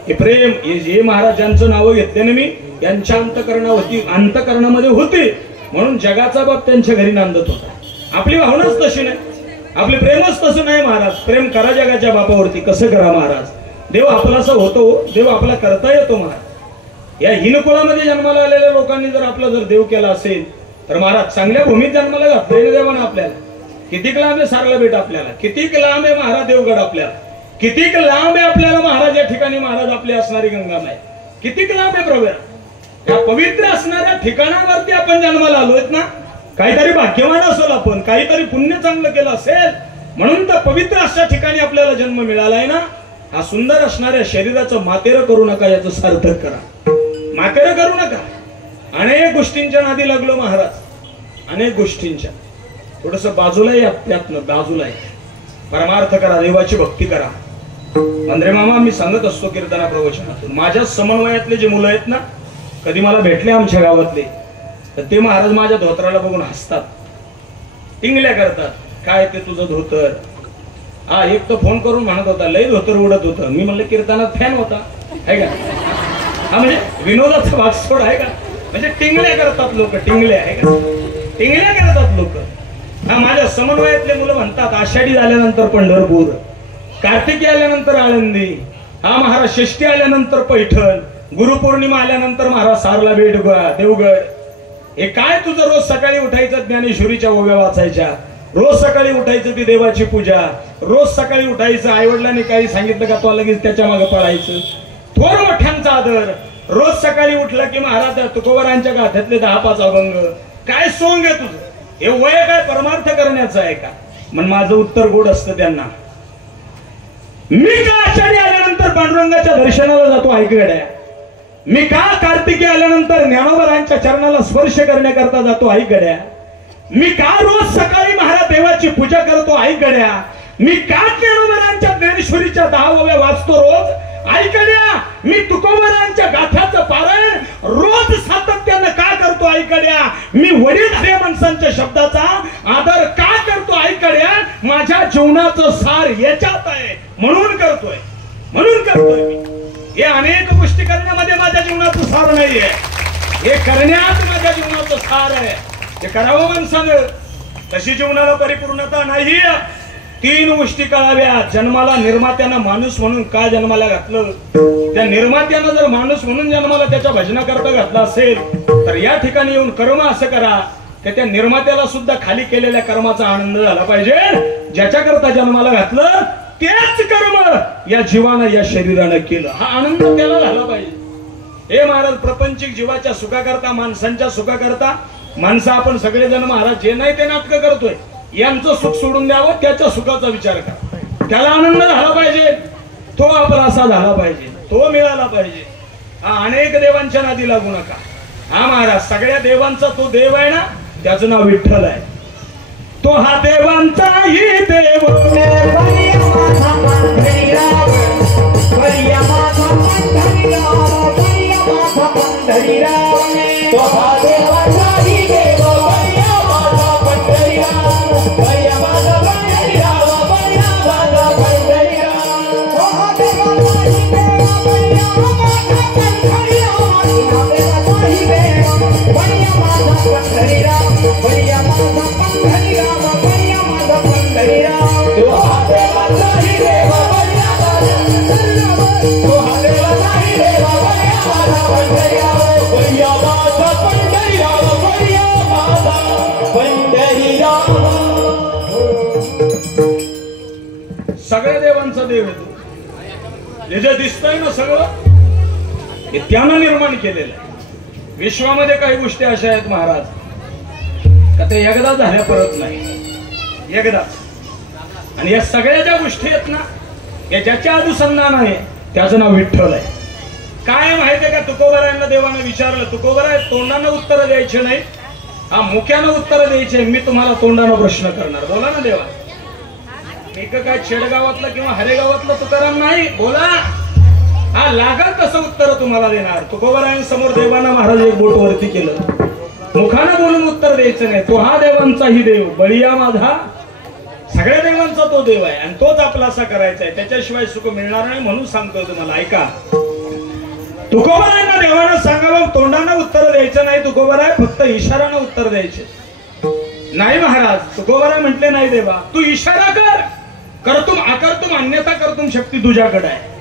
हे प्रेम, हे महाराजांचं नाव घेतल्याने मी यांच्या अंतकरणामध्ये होती, म्हणून जगाचा बाप त्यांच्या घरी नांदत होता. आपली भावनाच तशी नाही, आपले प्रेमच तसं नाही महाराज. प्रेम करा जगाच्या बापावरती, कसं करा महाराज? देव आपलासा होतो, देव आपला करता येतो महाराज. या हिनकुळामध्ये जन्माला आलेल्या लोकांनी जर आपला जर देव केला असेल तर महाराज चांगल्या भूमीत जन्माला घातलेलं देवानं आपल्याला. कितीक लांब आहे सारला बेट आपल्याला, कितीक लांब आहे महाराज देवगड आपल्याला, कितीक लांब आहे आपल्याला महाराज या ठिकाणी महाराज आपली असणारी गंगामाई, कितीक लांब आहे प्रभू. या पवित्र असणाऱ्या ठिकाणावरती आपण जन्माला आलोय ना. काहीतरी भाग्यवान असेल आपण, काहीतरी पुण्य चांगलं केलं असेल म्हणून तर पवित्र अशा ठिकाणी आपल्याला जन्म मिळालाय ना. हा सुंदर असणाऱ्या शरीराचं मातेर करू नका, याचं सार्थक करा. मातेर करू नका. अनेक गोष्टींच्या नादी लागलो महाराज, अनेक गोष्टींच्या. थोडस बाजूला या त्यातनं, बाजूला आहे. परमार्थ करा, देवाची भक्ती करा. अंद्रे मामा मी सांगत असतो कीर्तना प्रवचनातून, माझ्या समन्वयातले जे मुलं आहेत ना, कधी मला भेटले आमच्या गावातले तर ते महाराज माझ्या धोत्राला बघून हसतात, टिंगल्या करतात. काय ते तुझं धोतर? हा एक तर फोन करून म्हणत होता लय धोतर उडत होतं. मी म्हणलं कीर्तनात फॅन होता आहे का. हा म्हणजे विनोदाचा भाग सोड आहे का. म्हणजे टिंगल्या करतात लोक, टिंगल्या आहे का, टिंगल्या करतात लोक. हा माझ्या समन्वयातले मुलं म्हणतात आषाढी झाल्यानंतर पंढरपूर, कार्तिकी आल्यानंतर आळंदी, हा महाराज षष्ठी आल्यानंतर पैठण, गुरुपौर्णिमा आल्यानंतर महाराज सारला बेट देवगड. हे काय तुझं रोज सकाळी उठायचं ज्ञानेश्वरीच्या ओव्या वाचायच्या, रोज सकाळी उठायचं ती देवाची पूजा, रोज सकाळी उठायचं आईवडिलांनी काही सांगितलं का तो लगेच त्याच्या मागे पळायचं, थोर मोठ्यांचा आदर, रोज सकाळी उठलं की महाराज तुकोबारांच्या गाथ्यातले 10-5 अभंग. काय सोंग आहे तुझं? हे वय काय परमार्थ करण्याचं आहे का? मग माझं उत्तर गोड असतं त्यांना. मी का आषाढी आल्यानंतर पांडुरंगाच्या दर्शनाला जातो ऐकगड्या, मी का कार्तिकी आल्यानंतर ज्ञानोबरांच्या चरणाला स्पर्श करण्याकरता जातो ऐकगड्या, मी का रोज सकाळी महाराज देवाची पूजा करतो ऐकगड्या, मी का ज्ञानोबरांच्या ज्ञानेश्वरीच्या 10 ओव्या वाचतो रोज ऐकड्या, मी तुकोबरांच्या गाथ्याचं पारायण रोज सातत्यानं का करतो ऐकड्या, मी वडीलधाऱ्या माणसांच्या शब्दाचा आदर का करतो ऐकड्या. माझ्या जीवनाचं सार याच्यात आहे म्हणून करतोय, म्हणून करतोय मी. हे अनेक गोष्टी करण्यामध्ये माझ्या जीवनाचं सार नाहीये, हे करण्यात माझ्या जीवनाचं सार आहे. हे करावं माणसानं. तशी जीवनाला परिपूर्णता नाही. 3 गोष्टी कळाव्या. जन्माला निर्मात्यानं माणूस म्हणून का जन्माला घातलं, त्या निर्मात्यानं जर माणूस म्हणून जन्माला त्याच्या भजनाकरता घातला असेल तर या ठिकाणी येऊन कर्म असं करा की त्या निर्मात्याला सुद्धा खाली केलेल्या कर्माचा आनंद झाला पाहिजे. ज्याच्याकरता जन्माला घातलं तेच कर्म या जीवानं या शरीरानं केलं, हा आनंद त्याला झाला पाहिजे. हे महाराज प्रपंचिक जीवाच्या सुखाकरता, माणसांच्या सुखाकरता माणसं आपण सगळेजण महाराज जे नाही ते नाटकं करतोय. यांचं सुख सोडून द्यावं, त्याच्या सुखाचा विचार करा. त्याला आनंद झाला पाहिजे, तो आपला असा झाला पाहिजे, तो मिळाला पाहिजे. हा अनेक देवांच्या नादी लागू नका. हा महाराज सगळ्या देवांचा तो देव आहे ना, त्याचं नाव विठ्ठल आहे. तो हा देवांचाही देव, तो हा देवांचाही देव, सगळ्या देवांचा देव आहे तो. हे जे दिसतंय ना सगळं हे त्यानं निर्माण केलेलं आहे. विश्वामध्ये काही गोष्टी अशा आहेत महाराज का ते एकदा झाल्या परत नाही, एकदाच. आणि या सगळ्या ज्या गोष्टी आहेत ना या ज्याच्या अनुसंधान आहे त्याचं नाव विठ्ठल आहे. काय माहितीये का, तुकोबारायांना देवानं विचारलं, तुकोबारा तोंडानं उत्तर द्यायचे नाही, हा मुख्यानं उत्तर द्यायचे. मी तुम्हाला तोंडानं प्रश्न करणार, बोला ना देवा. एक काय खेडगावातलं किंवा हरेगावातलं तुकाराम नाही, बोला. हा लागल तसं उत्तर तुम्हाला देणार. तुकोबारायांसमोर देवानं महाराज एक बोट वरती केलं, मुखानं बोलून उत्तर द्यायचं नाही. तो हा देवांचाही देव, बळीया माझा, सगळ्या देवांचा तो देव आहे आणि तोच आपला असा करायचा आहे, त्याच्याशिवाय सुख मिळणार नाही. म्हणून सांगतोय तुम्हाला, ऐका. तुकोबारायांना देवानं सांगावं तोंडानं उत्तर द्यायचं नाही, तुकोबाराय फक्त इशारानं उत्तर द्यायचे नाही. महाराज तुकोबाराय म्हटले नाही देवा तू इशारा कर, करतुम आकर्तुम अन्यथा करतुम शक्ती तुझ्याकडे आहे,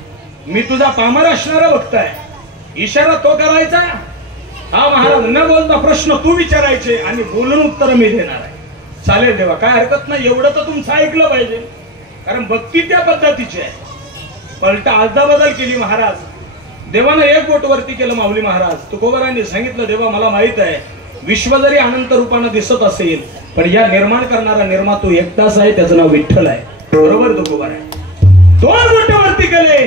मी तुझा पामर असणारा भक्त आहे. इशारा तो करायचा. हा महाराज न बोलता प्रश्न तू विचारायचे आणि बोलून उत्तर मी देणार आहे. चालेल देवा, काय हरकत नाही, एवढं तर तुमचं ऐकलं पाहिजे, कारण भक्ती त्या पद्धतीची आहे. पलटा आजदा बदल केली महाराज. देवानं एक बोट वरती केलं माऊली महाराज. तुकोबारांनी सांगितलं, देवा मला माहित आहे विश्व जरी अनंत रूपानं दिसत असेल पण या निर्माण करणारा निर्मातो एकटाच आहे, त्याचं नाव विठ्ठल आहे. बरोबर तुकोबार आहे. दोन बोट वरती केले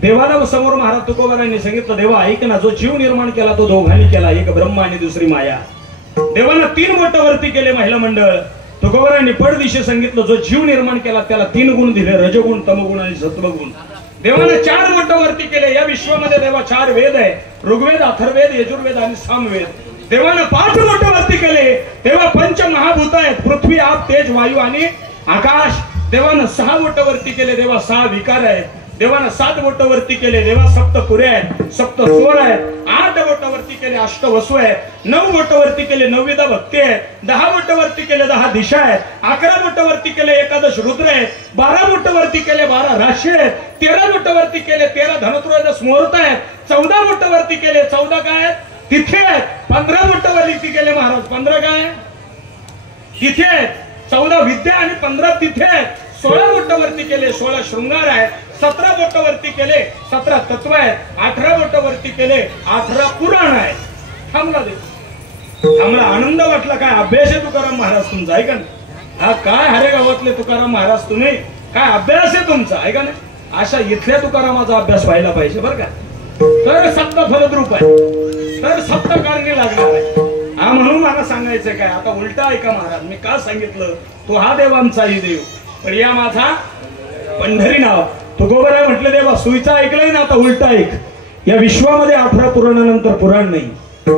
देवाला समोर महाराज. तुकोबारांनी सांगितलं, देवा ऐक ना, जो जीव निर्माण केला तो दोघांनी केला, एक ब्रह्म आणि दुसरी माया. देवानं 3 बोट वरती केले महिला मंडळ. तुकोबारांनी पडदिशी सांगितलं, जो जीव निर्माण केला त्याला 3 गुण दिले, रजगुण, तमगुण आणि सत्वगुण. देवानं 4 बोट वरती केले. या विश्वामध्ये देवा 4 वेद आहे, ऋग्वेद, अथर्ववेद, यजुर्वेद आणि सामवेद. देवानं 5 बोट वरती केले. तेव्हा 5 महाभूत आहेत, पृथ्वी, आप, तेज, वायू आणि आकाश. देवानं 6 बोट वरती केले. देवा 6 विकार आहेत. देवानं 7 बोट वरती केले. देवा सप्तपुरे आहेत, 7 स्वर आहेत. 8 बोट वरती केले, अष्टवसु आहेत. 9 बोट वरती केले, 9विधा भक्ती आहेत. 10 बोट वरती केले, 10 दिशा आहेत. 11 बोट वरती केले, 11 रुद्र आहेत. 12 बोट वरती केले, 12 राशी आहेत. 13 बोट वरती केले, 13 धनत्रयोदश मुहूर्त आहेत. 14 बोट वरती केले, 14 काय आहेत, तिथे आहेत. 15 बोट वरती केले महाराज, 15 काय तिथे आहेत. 14 विद्या आणि 15 तिथे आहेत. 16 बोट वरती केले, 16 शृंगार आहेत. 17 बोट वरती केले, 17 तत्व आहेत. 18 बोट वरती केले, 18 पुराण आहेत. थांबला दे, थांबला. आनंद वाटला. काय अभ्यास आहे तुकाराम महाराज तुमचा, ऐका ना. हा काय हरे गावातले तुकाराम महाराज तुम्ही, काय अभ्यास आहे तुमचा, ऐका ना. अशा इथल्या तुकारामाचा अभ्यास व्हायला पाहिजे बरं का. तर सप्त फलद्रूप आहे, तर सप्त कारणे लागणार आहे. हा म्हणून मला सांगायचं काय, आता उलटा ऐका महाराज. मी का सांगितलं, तो हा देवांचाही देव, पण या माझा पंढरी नाव. तुकोबाराय म्हटलं, देवा सुईचा ऐकलंय ना, आता उलटा ऐक. या विश्वामध्ये 18 पुराणानंतर पुराण नाही,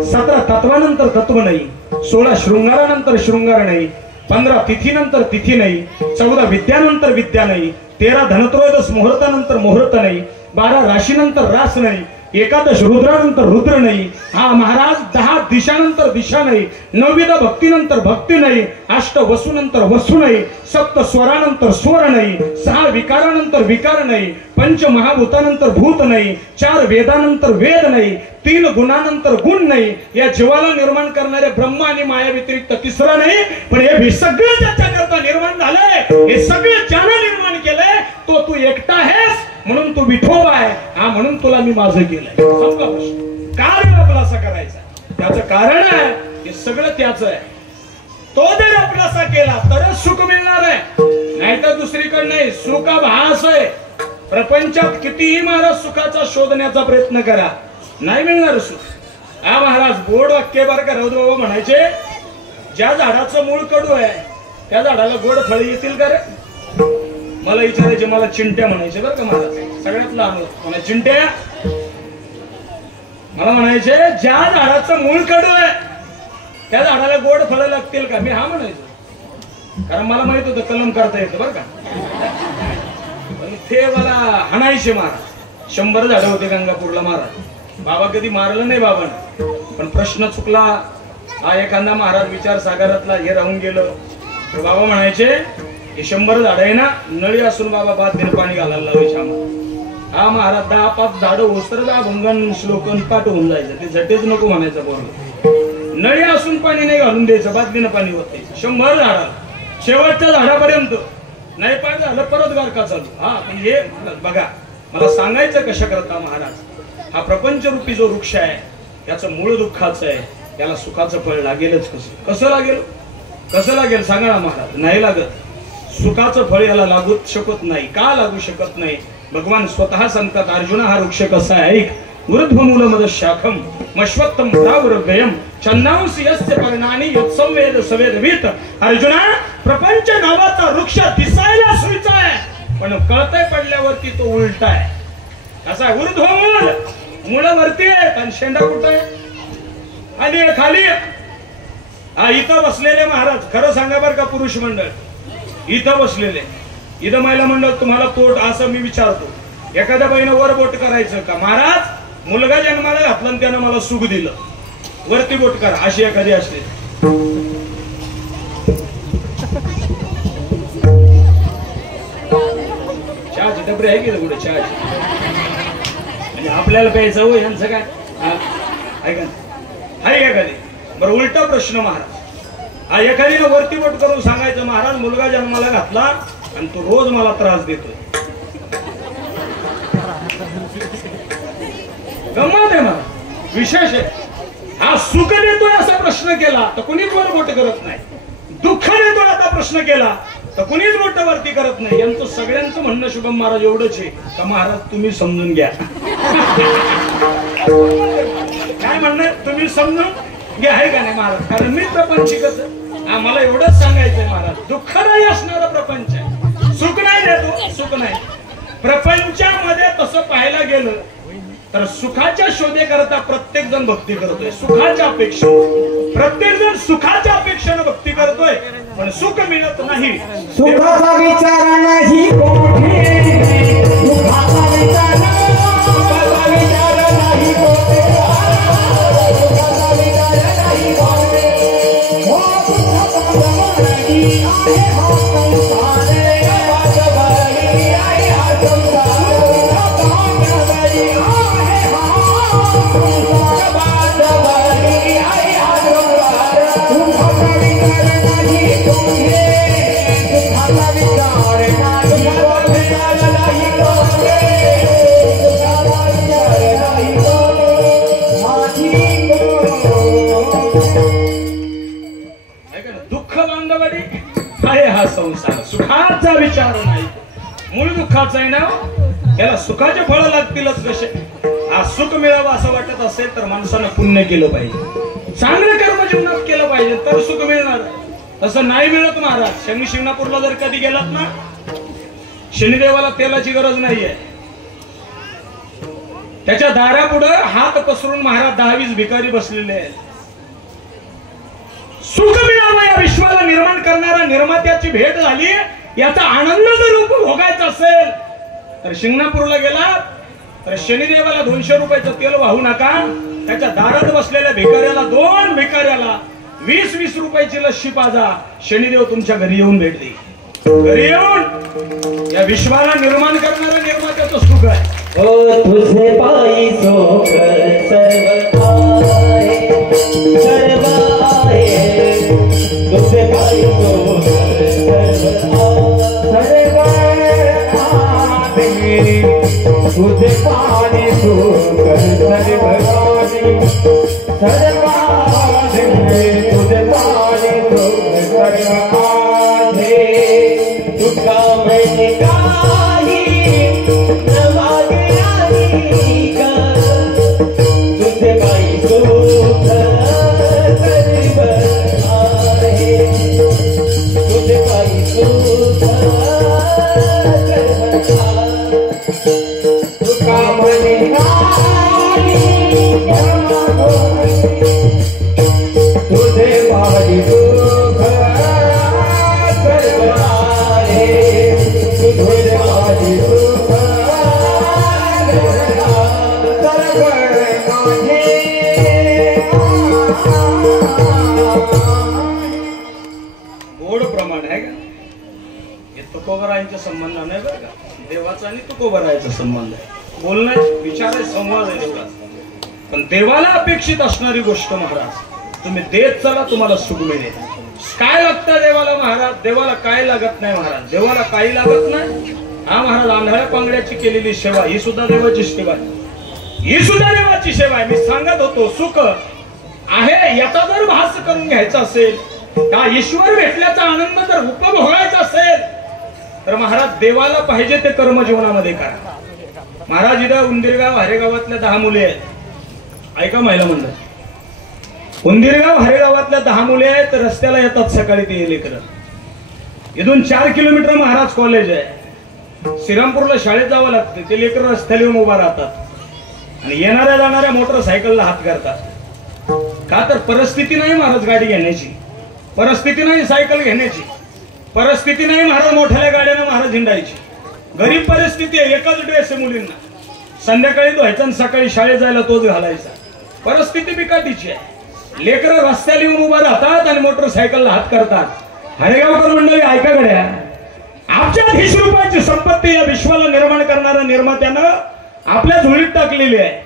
17 तत्वानंतर तत्व नाही, 16 शृंगारानंतर शृंगार नाही, 15 तिथीनंतर तिथी नाही, 14 विद्यानंतर विद्या नाही, 13 धनत्रयोदश मुहूर्तानंतर मुहूर्त नाही, 12 राशीनंतर रास नाही, 11 रुद्रानंतर रुद्र नाही. हा महाराज 10 दिशानंतर दिशा नाही, 9विधा भक्तीनंतर भक्ती नाही, 8 वसूनंतर वसू नाही, 7 स्वरानंतर स्वर नाही, 6 विकारानंतर विकार नाही, 5 महाभूतानंतर भूत नाही, 4 वेदानंतर वेद नाही, 3 गुणानंतर गुण नाही. या जीवाला निर्माण करणारे ब्रह्म आणि माया व्यतिरिक्त तिसरा नाही. पण हे सगळं ज्याच्याकरता निर्माण झालंय, हे सगळं ज्यानं निर्माण केलंय तो तू एकटा आहेस, म्हणून तू विठोबा आहे. हा म्हणून तुला मी माझं केलंय. समजा कार्य आपलासा करायचा, त्याचं कारण आहे हे सगळं त्याच आहे. तो जर आपलासा केला तरच सुख मिळणार आहे, नाहीतर दुसरीकडे नाही. सुख भास आहे. प्रपंचात कितीही महाराज सुखाचा शोधण्याचा प्रयत्न करा, नाही मिळणार सुख. हा महाराज गोड वाक्य बरं का. राऊत बाबा म्हणायचे, ज्या झाडाचं मूळ कडू आहे त्या झाडाला गोड फळे येतील का रे. मला विचारायचे, मला चिंट्या म्हणायचे बरं का महाराज. सगळ्यात लहान म्हणा चिंट्या. मला म्हणायचे, ज्या झाडाचं मूळ कडू आहे त्या झाडाला गोड फळं लागतील का. मी हा म्हणायचो, कारण मला माहित होतं कलम करता येतं बरं का. पण ते मला हाणायचे महाराज. 100 झाडं होते गंगापूरला महाराज. बाबा कधी मारलं नाही बाबांना, पण प्रश्न चुकला. हा एखादा महाराज विचार सागरातला हे राहून गेलो. बाबा म्हणायचे, हे 100 झाड आहे ना, नळी असून बाबा बाद दिन पाणी घालायला लावायचे आम्हाला. हा महाराज 10-5 झाडं ओसर भंगन श्लोकन पाठ होऊन जायचं. ते झटेच नको म्हणायचं बरोबर. नळी असून पाणी नाही घालून द्यायचं, बाद दिन पाणी होत. 100 झाडाला शेवटच्या झाडापर्यंत नाही पाठ झालं परत गारका चालू. हा पण हे बघा, मला सांगायचं कशा करता महाराज, हा प्रपंच रूपी जो वृक्ष आहे त्याचं मूळ दुःखाचं आहे, त्याला सुखाचं फळ लागेलच. कसं लागेल, कसं लागेल सांगा ना महाराज. नाही लागत. सुखाचं फळ याला लागूच शकत नाही. का लागू शकत नाही, भगवान स्वतः सांगतात, अर्जुना हा वृक्ष कसा आहे ऐक. वृद्धमूलमद शाखम मश्वत्तम प्रावृभयम चन्नांसी यस्य पर्णानि यत्संवेद सवेदवित. अर्जुना, प्रपंच नावाचा वृक्ष दिसायला सुईचा आहे, पण कळतय पडल्यावरती तो उलटा आहे. कसा आहे, ऊर्ध्वमूल, मूळ वरती आहे आणि शेंडा कुठं आहे, खाली खाली. हा इथं बसलेले महाराज, खरं सांगा बरं का पुरुष मंडळ, इथं बसलेले, इथं महिला मंडळ तुम्हाला पोट असं मी विचारतो, एखाद्या बाईनं वर बोट करायचं का महाराज. मुलगा जन्माला घातला आणि त्यानं मला सुख दिलं, वरती बोट करा, अशी एखादी असते. चहाची टपरी आहे की कुठे चहाची, म्हणजे आपल्याला प्यायचं हो यांचं काय ऐका आहे का कधी. बरं उलटा प्रश्न महाराज, हा एखाद्याने वरती बोट करून सांगायचं महाराज मुलगा जन्माला घातला आणि तो रोज मला त्रास देतोय. गंमत आहे मला, विशेष आहे. हा सुख देतोय असा प्रश्न केला तर कुणीच वर बोट करत नाही. दुःख देतोय असा प्रश्न केला तर कुणीच बोट वरती करत नाही. यांचं सगळ्यांचं म्हणणं शुभम महाराज एवढंच आहे का महाराज तुम्ही समजून घ्या. काय म्हणणं तुम्ही समजून घ्या आहे का नाही महाराज. कारण मी प्रपंचिकच मला एवढंच सांगायचंय महाराज. दुःख नाही असणारा प्रपंच आहे, सुख नाही देतो, सुख नाही. प्रपंचामध्ये तसं पाहायला गेलं तर सुखाच्या शोधेकरता प्रत्येक जण भक्ती करतोय. सुखाच्या अपेक्षा प्रत्येक जण सुखाच्या अपेक्षेनं भक्ती करतोय, पण सुख मिळत नाही. सुखाचा विचार नाही कोठे, सुखाचा विचार नाही कोठे, सुखाचा विचार नाही कोठे. हो सुखाचा जमानी आहे हा संसार, बाजबाई आहे हा संसार, बाजबाई आहे हा संसार, बाजबाई आहे हा संसार. सुखाचा विचार नाही कोठे, सुखाचा विचार नाही कोठे, नाही कोठे, सुखाचा विचार नाही कोठे. दुःख बांधवडी आहे हा संसार, सुखाचा विचार नाही. मूळ दुःखाचा आहे ना, याला सुखाचे फळ लागतीलच कसे. हा सुख मिळावं असं वाटत असेल तर माणसानं पुण्य केलं पाहिजे, चांगलं कर्म जीवनात केलं पाहिजे तर सुख मिळणार. तसं नाही मिळत महाराज. शनी शिंगणापूरला जर कधी गेलात ना, शनिदेवाला तेलाची गरज नाहीये. त्याच्या दारापुढं हात पसरून महाराज 10-20 भिकारी बसलेले आहेत. सुख मिळावं या विश्वाला निर्माण करणारा निर्मात्याची भेट झाली, याचा आनंद जर उपभोगायचा असेल तर शिंगणापूरला गेला तर शनिदेवाला 200 रुपयाचं तेल वाहू नका. त्याच्या दारात बसलेल्या भिकाऱ्याला, 2 भिकाऱ्याला 20-20 रुपयाची लस्सी पाजा. शनिदेव तुमच्या घरी येऊन भेट देईल. घरी येऊन या विश्वाला निर्माण करणारा निर्मात्याचं सुख आहे. ओ तुझे पायी सोख सर्व आहे, सर्व आहे. तुझे पायी सोख सर्व आहे. तुझे पायी सोख सर्व आहे, सर्व आहे. तुझे पायी सोख सर्व आहे. तुझा म्हणजे काही तुझे पायी सुख सर्व आहे, तुझे पायी सुख सर्व आहे. तुका म्हणे तुझे पायी सुख सर्व आहे, तुझे पायी सुख गोड प्रमाण आहे का हे. तुकोबरायांचा संबंध नाही बरं का, देवाचा आणि तुकोबरायांचा संबंध आहे. बोलणं विचार आहे, संवाद आहे देवाचा. पण देवाला अपेक्षित असणारी गोष्ट महाराज तुम्ही देत चला, तुम्हाला सुख मिळेल. काय लागतं देवाला महाराज? देवाला काय लागत नाही महाराज. देवाला काही लागत नाही. हा महाराज, आंधळ्या पांगड्याची केलेली सेवा ही सुद्धा देवाची सेवा आहे. ही सुद्धा देवाची सेवा आहे. मी सांगत होतो सुख आहे याचा जर भास करून घ्यायचा असेल, हा ईश्वर भेटल्याचा आनंद जर उपभोगायचा असेल तर महाराज देवाला पाहिजे ते कर्म जीवनामध्ये करा. महाराज इथं उंदीरगाव हरेगावातल्या 10 मुले आहेत. ऐका महिला मंडळ, उंदीरगाव हरेगावातल्या 10 मुले आहेत. रस्त्याला येतात सकाळी ते लेकरं. इथून 4 किलोमीटर महाराज कॉलेज आहे. श्रीरामपूरला शाळेत जावं लागतं. ते लेकर रस्त्याला येऊन उभा राहतात आणि येणाऱ्या जाणाऱ्या मोटरसायकलला हात करतात. का तर परिस्थिती नाही महाराज गाडी घेण्याची, परिस्थिती नाही सायकल घेण्याची, परिस्थिती नाही महाराज मोठ्या गाड्यानं महाराज हिंडायची. गरीब परिस्थिती आहे. एकच ड्रेस आहे मुलींना, संध्याकाळी धुवायचा आणि सकाळी शाळेत जायला तोच घालायचा. परिस्थिती बिकटीची आहे. लेकर रस्त्याला येऊन उभा राहतात आणि मोटरसायकलला हात करतात. हरेगावकर मंडळी ऐका गड्या, आमच्या 20 रुपयाची संपत्ती या विश्वाला निर्माण करणाऱ्या निर्मात्यानं आपल्या झोळीत टाकलेली आहे.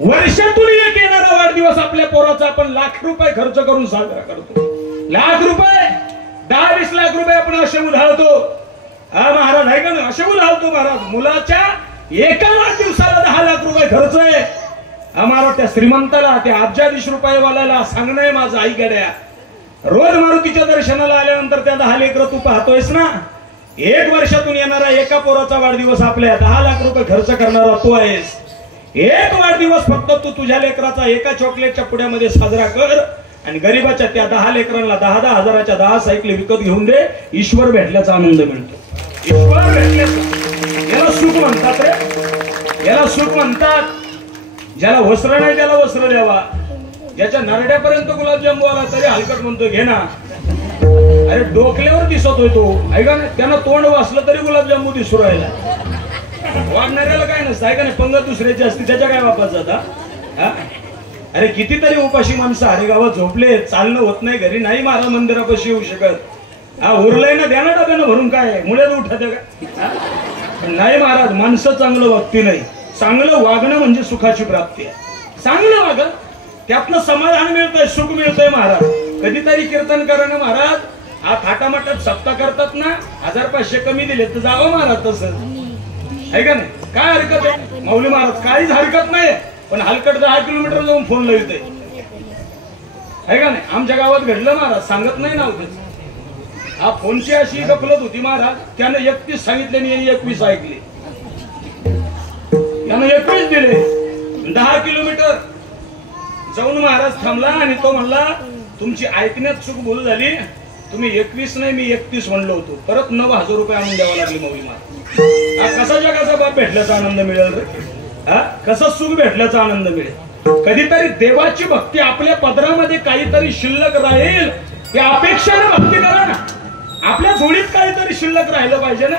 वर्षातून एक येणारा वाढदिवस आपल्या पोराचा आपण लाख रुपये खर्च करून साजरा करतो. लाख रुपये 10-20 लाख रुपये आपण असे उधाळतो. हा महाराज आहे का नाही, असे उधाळतो महाराज. मुलाच्या एका वाढदिवसाला 10 लाख रुपये खर्च आहे. आम्हाला त्या श्रीमंताला, त्या अब्जाधीश रुपयेवाल्याला सांगणं आहे माझं, आई गड्या, रोज मारुतीच्या दर्शनाला आल्यानंतर त्या 10 लेकरं तू पाहतोयस ना, 1 वर्षातून येणारा एका पोराचा वाढदिवस आपल्या 10 लाख रुपये खर्च करणारा तू आहेस. एक वाढदिवस फक्त तू तुझ्या लेकराचा एका चॉकलेटच्या पुड्यामध्ये साजरा कर आणि गरीबाच्या त्या 10 लेकरांना 10-10 हजाराच्या 10 सायकली विकत घेऊन दे. ईश्वर भेटल्याचा आनंद मिळतो. ईश्वर भेटल्याचा याला सुख म्हणतात रे, याला सुख म्हणतात. ज्याला वस्त्र नाही त्याला वस्त्र द्यावा, ज्याच्या नरड्यापर्यंत गुलाबजामू आला तरी हलकट म्हणतो घे ना. अरे डोकल्यावर दिसत होतो ऐका ना, त्यांना तोंड वाचलं तरी गुलाबजामू दिसू राहिला. वाढणाऱ्याला काय नसतं ऐका ना, पंगत दुसऱ्याची असते त्याच्या काय वापस जाता. अरे कितीतरी उपाशी माणसं हरेगावात झोपले, चालणं होत नाही, घरी नाही महाराज मंदिरापाशी येऊ शकत. उरलंय ना द्या ना डब्यानं भरून, काय मुळेच उठत का. नाही महाराज, माणसं चांगलं वागती नाही. चांगलं वागणं म्हणजे सुखाची प्राप्ती आहे. चांगलं वागणं त्यातनं समाधान मिळतंय, सुख मिळतंय महाराज. कधीतरी कीर्तन करा ना महाराज. हा थाटामाटात सप्ताह करतात ना, 1000-500 कमी दिले तर जावं महाराज तसं आहे का नाही. काय हरकत आहे माऊली महाराज, काहीच हरकत नाही. पण हलकट 10 किलोमीटर जाऊन फोन लावतोय आहे का नाही. आमच्या गावात घडलं महाराज, सांगत नाही नाव त्याचं. हा फोनची अशी गफलत होती महाराज, त्यानं 31 सांगितले आणि 21 ऐकले. यानं 21 दिले. 10 किलोमीटर जाऊन महाराज थांबला आणि तो म्हणला तुमची ऐकण्यात चूक भूल झाली, तुम्ही 21 नाही मी 31 म्हणलो होतो. परत 9,000 रुपये आणून द्यावा लागले माऊली महाराज. हा कसा जगाचा बाप भेटल्याचा आनंद मिळेल रे. हा कसा सुख भेटल्याचा आनंद मिळेल. कधीतरी देवाची भक्ती आपल्या पदरामध्ये काहीतरी शिल्लक राहील या अपेक्षाने भक्ती करा ना. आपल्या जोडीत काहीतरी शिल्लक राहिलं पाहिजे ना.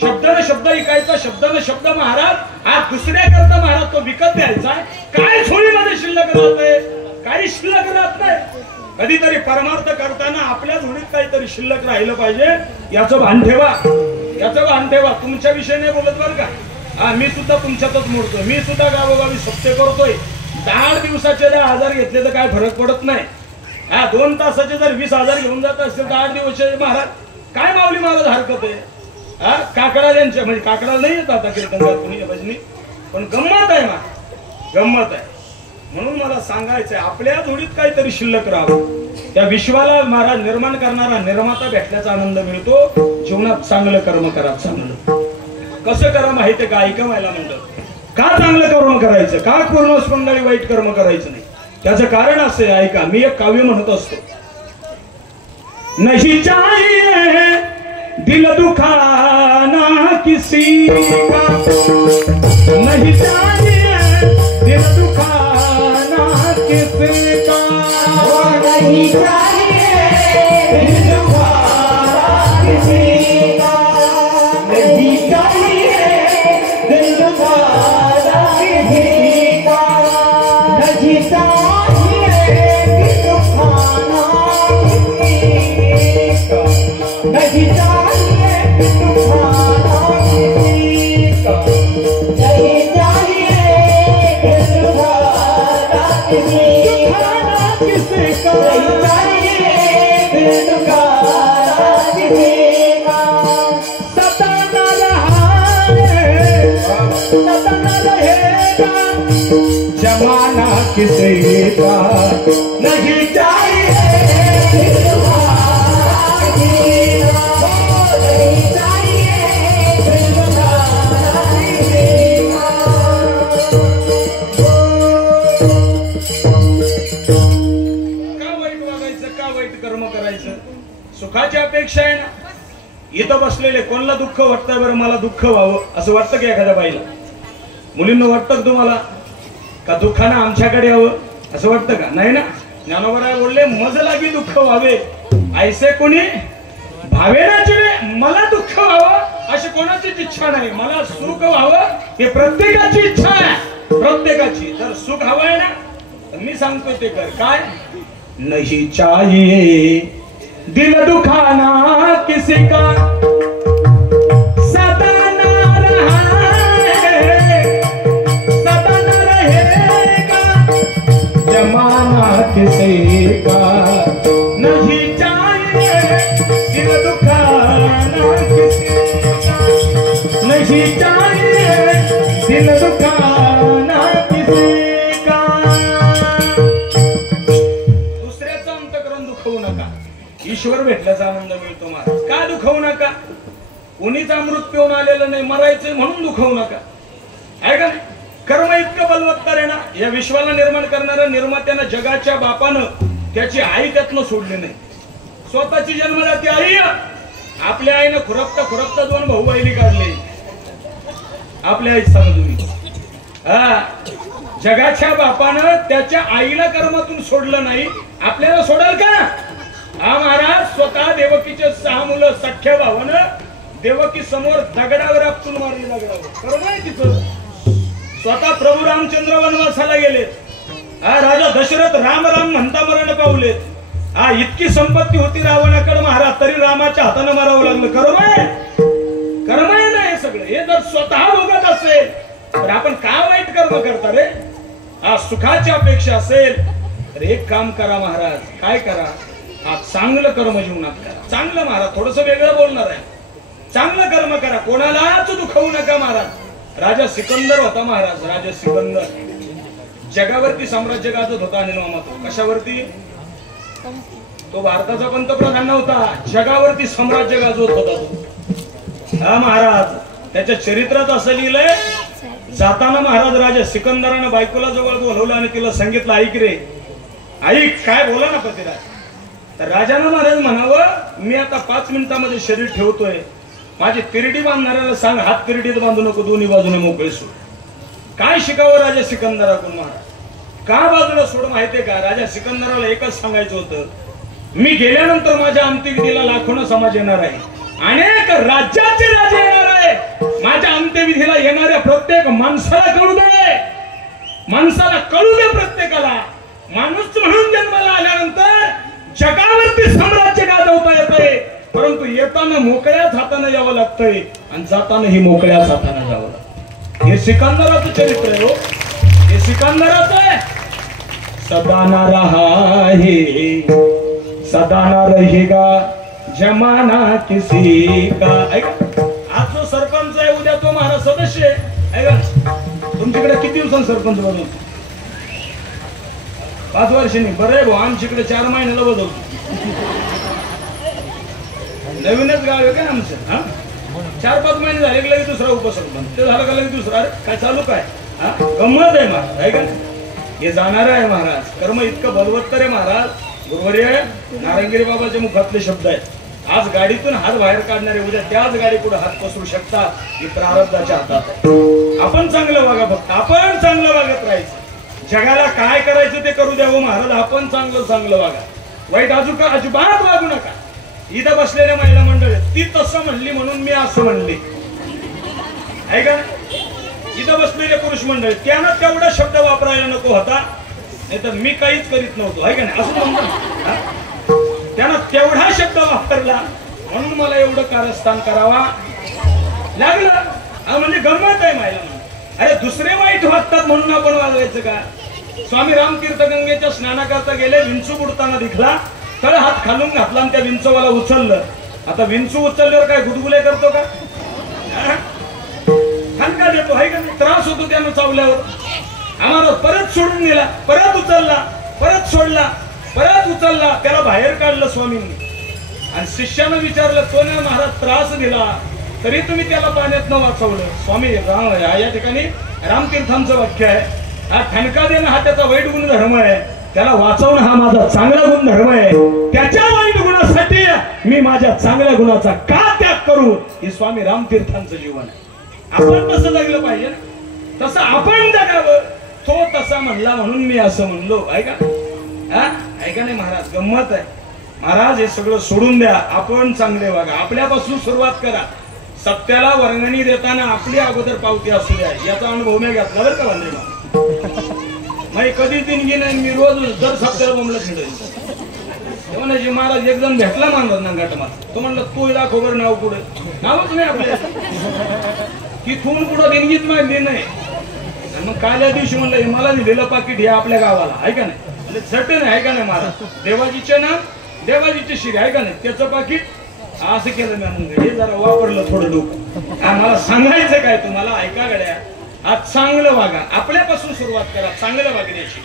शब्दाने शब्द ऐकायचा, शब्दाने शब्द महाराज. आज दुसऱ्या करता महाराज तो विकत द्यायचा. काय झोळीमध्ये शिल्लक राहतंय, काही शिल्लक राहत नाही. कधीतरी परमार्थ करताना आपल्या जोडीत काहीतरी शिल्लक राहिलं पाहिजे, याचं भान ठेवा, याचं भान ठेवा. तुमच्या विषयी बोलत बरं का. हा मी सुद्धा तुमच्यातच मोडतोय, मी सुद्धा गावोगावी सप्ते करतोय. 10 दिवसाचे 10,000 घेतले तर काय फरक पडत नाही. हा 2 तासाचे जर 20,000 घेऊन जात असतील तर 8 दिवसाचे महाराज काय माऊली महाराज हरकत आहे. हा काकडा यांच्या म्हणजे काकडा नाही येत आता कीर्तनकार कोणी भजनी, पण गंमत आहे ना, गंमत आहे. म्हणून मला सांगायचंय आपल्या जोडीत काहीतरी शिल्लक राहावं. त्या विश्वाला महाराज निर्माण करणारा निर्माता भेटल्याचा आनंद मिळतो. जीवनात चांगलं कर्म करा. चांगलं कसं करा माहितीये का, ऐका व्हायला म्हणलं का चांगलं कर्म करायचं, का पूर्ण मंडळी वाईट कर्म करायचं नाही. त्याचं कारण असं आहे ऐका. मी एक काव्य म्हणत असतो, नहीं चाहिए दिल दुखाना किसी का, नहीं चाहिए दिल दुखाना किसी का, नहीं चाहिए दिल दुखाना किसी का, नहीं चाहिए दिल दुखाना किसी का, नहीं चाहिए दिल दुखाना किसी का, नहीं चाहिए दिल दुखाना किसी का, नहीं चाहिए दिल दुखाना किसी का, नहीं चाहिए दिल दुखाना किसी का, सताना रहेगा जमाना किसी का, नहीं चाहिए दिल दुखाना किसी का, नहीं चाहिए दिल दुखाना किसी का. का वाईट वागायचं, का वाईट कर्म करायचं. सुखाची अपेक्षा आहे ना. इथं बसलेले कोणाला दुःख वाटतंय बरं, मला दुःख व्हावं असं वाटतं की एखाद्या बाईला, मुलींना वाटतं का तुम्हाला का दुःखानं आमच्याकडे यावं असं वाटतं का. नाही ना. ज्ञानोबराय बोलले मज लागी दुःख व्हावे ऐसे कोणी भावेनाची मला दुःख व्हावं अशी कोणाचीच इच्छा नाही. मला सुख व्हावं हे प्रत्येकाची इच्छा आहे, प्रत्येकाची. जर सुख हवं आहे ना तर मी सांगतोय ते कर. काय नहीं चाहिए दिल दुखाना किसी का, सताना रहेगा जमाना किसी का, नहीं दिल दुखाना नहीं चाहिए, दिल दुखाना किसी का। दुसऱ्याचं अंतःकरण दुखवू नका, ईश्वर भेटल्याचा आनंद मिळतो महाराज. का दुखवू नका? कोणीच अमृत पिऊन आलेलं नाही, मरायचंय म्हणून दुखवू नका. आहे का नाही? कर्म इतकं बलवत्तर आहे ना, या विश्वाला निर्माण करणाऱ्या निर्मात्यानं, जगाच्या बापानं त्याची आई त्यातनं सोडली नाही. स्वतःची जन्मदाती आई, आपल्या आईनं खुरपता 2 भाऊ बहिणी काढले. आपल्या आई सांगा तुम्ही. हा, जगाच्या बापानं त्याच्या आईला कर्मातून सोडलं नाही, आपल्याला सोडाल का? हा महाराज, स्वतः देवकीचे 6 मुलं सख्या भावानं देवकी समोर दगडावर आपटून मारली, दगडावर. कर्म आहे तिचं. स्वतः प्रभू रामचंद्र वनवासाला गेले. हा, राजा दशरथ राम राम म्हणता मरण पावले. हा, इतकी संपत्ती होती रावणाकडे महाराज, तरी रामाच्या हाताने मारावं लागलं. कर्म आहे, कर्म आहे ना हे सगळं. हे जर स्वतः भोगत असेल तर आपण का वाईट कर्म करता रे? हा, सुखाची अपेक्षा असेल तर एक काम करा महाराज. काय करा? हा, चांगलं कर्म जीवनात करा. चांगलं महाराज, थोडस वेगळं बोलणार आहे. चांगलं कर्म करा, कोणालाच दुखवू नका महाराज. राजा सिकंदर होता महाराज, राजा सिकंदर जगावरती साम्राज्य गाजत होता. अनिल मामा, तो कशावरती? तो भारताचा पंतप्रधान नव्हता, जगावरती साम्राज्य गाजवत होता तो. हा महाराज, त्याच्या चरित्रात असं लिहिलंय, जाताना महाराज राजा सिकंदरानं बायकोला जवळ बोलवलं आणि तिला सांगितलं, ऐक रे, ऐक, काय बोला ना पतिराज. तर राजानं महाराज म्हणावं, मी आता 5 मिनिटांमध्ये शरीर ठेवतोय, माझी तिरडी बांधणाऱ्याला सांग हात तिरडीत बांधू नको, दोन्ही बाजूने मोकळे सोड. काय शिकावं राजा सिकंदराकडून महाराज? का बाजूला सोड माहितीये का? राजा सिकंदराला एकच सांगायचं होतं, मी गेल्यानंतर माझ्या अंत्यविधीला लाखोना समाज येणार आहे, अनेक राज्याचे राजे येणार आहे. माझ्या अंत्यविधीला येणाऱ्या प्रत्येक माणसाला कळू दे, माणसाला कळू दे प्रत्येकाला. माणूस म्हणून जन्माला आल्यानंतर जगावरती साम्राज्य गाजवता येतंय, परंतु येताना मोकळ्याच हाताने यावं लागतंय आणि जातानाही मोकळ्याच हाताने जावं लागतं. हे सिकंदराचं चरित्र आहे हो, हे सिकंदराचं आहे. सदा ना रहा है, सदा ना रहेगा जमाना किसी का. आज जो सरपंच आहे, उद्या तो महाराज सदस्य आहे. तुमच्याकडे किती दिवसांनी सरपंच बनवतो? 5 वर्षांनी. बरं आहे भाऊ, आमच्याकडे 4 महिन्याला बदलतो. नवीनच गाव आहे का आमचं? हा, 4-5 महिने झाले की लगेच दुसरा उपसरपंच, ते झालं का लगेच दुसरा. अरे काय चालू काय? हा, गंमत आहे महाराज, आहे का? हे जाणार आहे महाराज. कर्म इतकं बलवत्तर आहे महाराज. गुरुवर्य नारायणगिरी बाबाच्या मुखातले शब्द आहेत. आज गाडीतून हात बाहेर काढणारे उद्या त्याच गाडी पुढे हात पसरू शकतात. ही प्रारब्धाच्या हातात आहे. आपण चांगलं वागा, फक्त आपण चांगलं वागत राहायचं. जगाला काय करायचं ते करू द्या हो महाराज, आपण चांगलं वागा. वाईट अजिबात वागू नका. इथं बसलेल्या महिला मंडळ, ती तसं म्हणली म्हणून मी असं म्हणले, आहे का? इथं बसलेले पुरुष मंडळ, त्यानं तेवढा शब्द वापरायला नको होता, नाही तर मी काहीच करीत नव्हतो, आहे का नाही? असं म्हणतो. त्यानं तेवढा शब्द वापरला म्हणून मला एवढं कारस्थान करावा लागलं. म्हणजे गंमत आहे महिला म्हणून. अरे दुसरे वाईट वागतात म्हणून आपण वागायचं का? स्वामी रामतीर्थ गंगेच्या स्नानाकरता गेले, विंचू बुडताना दिखला, तर हात खालून घातला आणि त्या विंचूवाला उचललं. आता विंचू उचलल्यावर काय गुदगुले करतो का? ठणका देतो, आहे का? त्रास होतो त्यानं चावल्यावर. आम्हाला परत सोडून दिला, परत उचलला, परत सोडला, परत उचलला, त्याला बाहेर काढलं स्वामींनी. आणि शिष्यानं विचारलं, तो ना महाराज त्रास दिला तरी तुम्ही त्याला पाण्यात न वाचवलं. स्वामी या ठिकाणी रामतीर्थांचं वाक्य आहे, हा ठणका देणं हा त्याचा वाईट गुणधर्म आहे, त्याला वाचवणं हा माझा चांगला गुणधर्म आहे. त्याच्या वाईट गुणासाठी मी माझ्या चांगल्या गुणाचा का त्याग करू? हे स्वामी रामतीर्थांचं जीवन आहे. आपण तसं जगलं पाहिजे ना, तसं आपण जगावं. तो तसा म्हणला म्हणून मी असं म्हणलो, आहे का? आहे का नाही महाराज? गंमत आहे महाराज. हे सगळं सोडून द्या, आपण चांगले वागा, आपल्यापासून सुरुवात करा. सत्याला वर्गणी देताना आपली अगोदर पावती असू द्या, याचा अनुभव मी घेतला बरं का? म्हणजे कधी दिनगी नाही, मी रोज दर सप्त्याला बोंबलं खेळायचं. म्हणायचे महाराज एक जण भेटला मानला ना घाटमात, तो म्हणला तू दाखव बरं नाव पुढे. नावच नाही आपल्या, तिथून पुढं दिनगीच मागली नाही. मग काल्या दिवशी म्हणलं हे मला दिलेलं पाकिट हे आपल्या गावाला, आहे का नाही? झटन आहे का नाही महाराज? देवाजीचे नाम, देवाजीचे शिरे, आहे का नाही? त्याचं पाकिट असं केलं मी मग हे जरा वापरलं थोडं डोकं. मला सांगायचं काय तुम्हाला, ऐका गड्या. आज चांगलं वागा, आपल्यापासून सुरुवात करा चांगलं वागण्याची.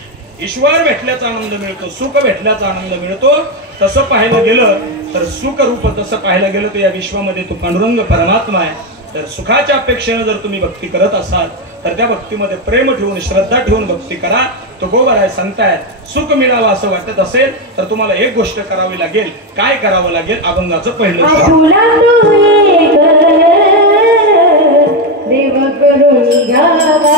ईश्वर भेटल्याचा आनंद मिळतो, सुख भेटल्याचा आनंद मिळतो. तसं पाहायला गेलं तर सुख रूप तसं पाहायला गेलं तर या विश्वामध्ये तो पांडुरंग परमात्मा आहे. तर सुखाच्या अपेक्षेने जर तुम्ही भक्ती करत असाल तर त्या भक्तीमध्ये प्रेम ठेवून श्रद्धा ठेवून भक्ती करा. तो गोबर आहे सांगताय. सुख मिळावं असं वाटत असेल तर तुम्हाला एक गोष्ट करावी लागेल. काय करावं लागेल? अभंगाचं पहिलं देव करून घ्यावा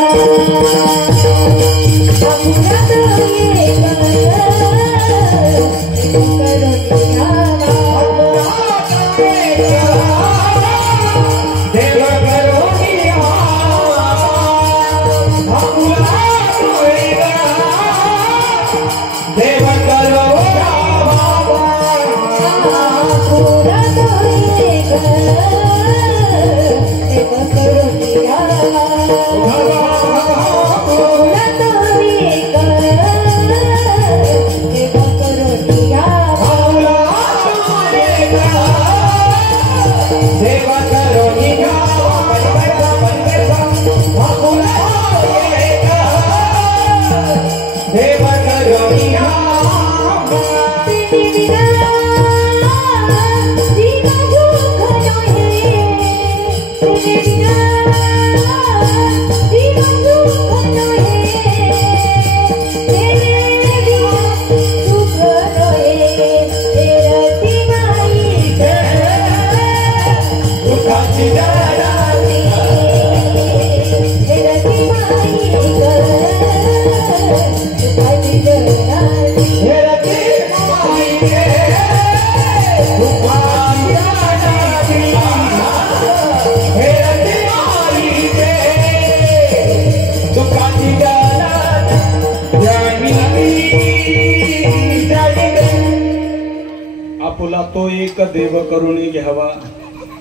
तो एक देव करुणी घ्यावा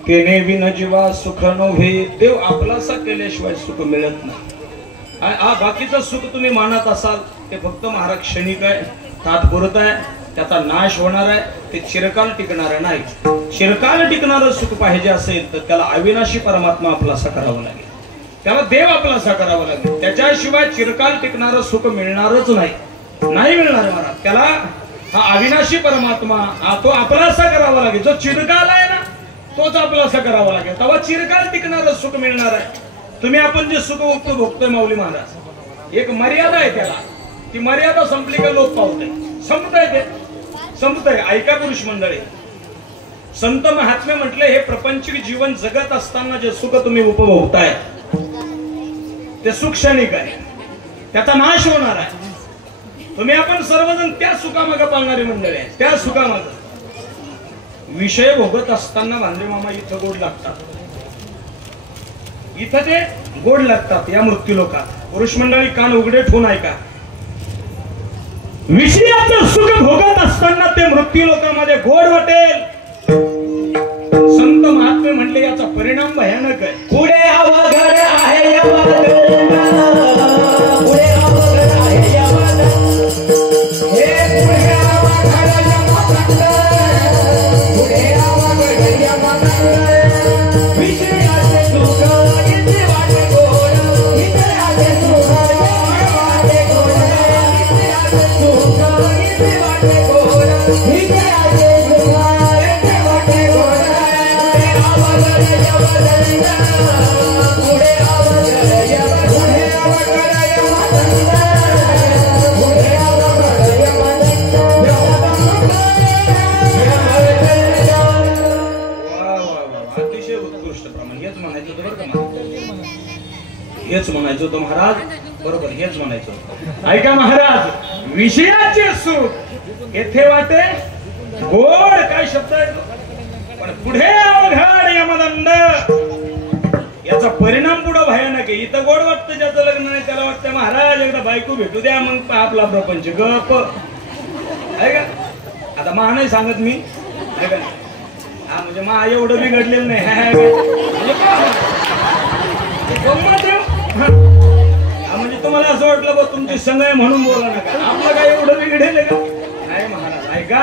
तेने विन जीवा सुख नव्हे. देव आपलासा केल्याशिवाय सुख मिळत नाही. बाकीचं सुख तुम्ही मानत असाल ते फक्त महाराज क्षणिक आहे, तात्पुरत आहे, त्याचा नाश होणार आहे, ते चिरकाल टिकणार नाही. चिरकाल टिकणारं सुख पाहिजे असेल तर त्याला अविनाशी परमात्मा आपलासा करावा लागेल, त्याला देव आपलासा करावा लागेल. त्याच्याशिवाय चिरकाल टिकणारं सुख मिळणारच नाही मिळणार महाराज. त्याला हा अविनाशी परमात्मा तो आपलासा करावा लागेल. जो चिरकाल आहे ना तोच आपलासा करावा लागेल, तेव्हा चिरकाल टिकणारं सुख मिळणार आहे. तुम्ही आपण जे सुख भोगतोय माऊली महाराज, एक मर्यादा आहे त्याला. ती मर्यादा संपली का लोक पावतंय, संपतंय ते संपतंय. ऐका पुरुष मंडळी, संत महात्मे म्हटले हे प्रपंचिक जीवन जगत असताना जे सुख तुम्ही उपभोगताय ते सुख क्षणिक आहे, त्याचा नाश होणार आहे. तुम्ही आपण सर्वजण त्या सुखामागे पाळणारी मंडळी आहे. त्या सुखामागे विषय भोगत असताना भांद्रे मामा इथं गोड लागतात, इथं ते गोड लागतात या मृत्यू लोकात. पुरुष मंडळी कान उघडे ठेवून ऐका. विषयाचं सुख भोगत असताना ते मृत्यू लोकांमध्ये गोड वाटेल. संत महात्मे म्हणले याचा परिणाम भयानक आहे. पुढे अवघड आहे हेच म्हणायचं होतं महाराज, बरोबर हेच म्हणायचं होतं. ऐका महाराज, विषयाचे सुख येथे वाटे गोड, काय शब्द आहे तो, पण पुढे अवघड यमदंड. याचा परिणाम पुढे भयानक आहे. इथं गोड वाटतं ज्याचं लग्न नाही त्याला वाटतं महाराज एकदा बायको भेटू द्या मग आपला प्रपंच गप. ऐका आता मा नाही सांगत मी, ऐका हा म्हणजे मा एवढं बिघडलेलं नाही म्हणजे तुम्हाला असं वाटलं बघ तुमची संग आहे म्हणून बोला नका. आपलं काय एवढं बिघडेल का नाही महाराज. ऐका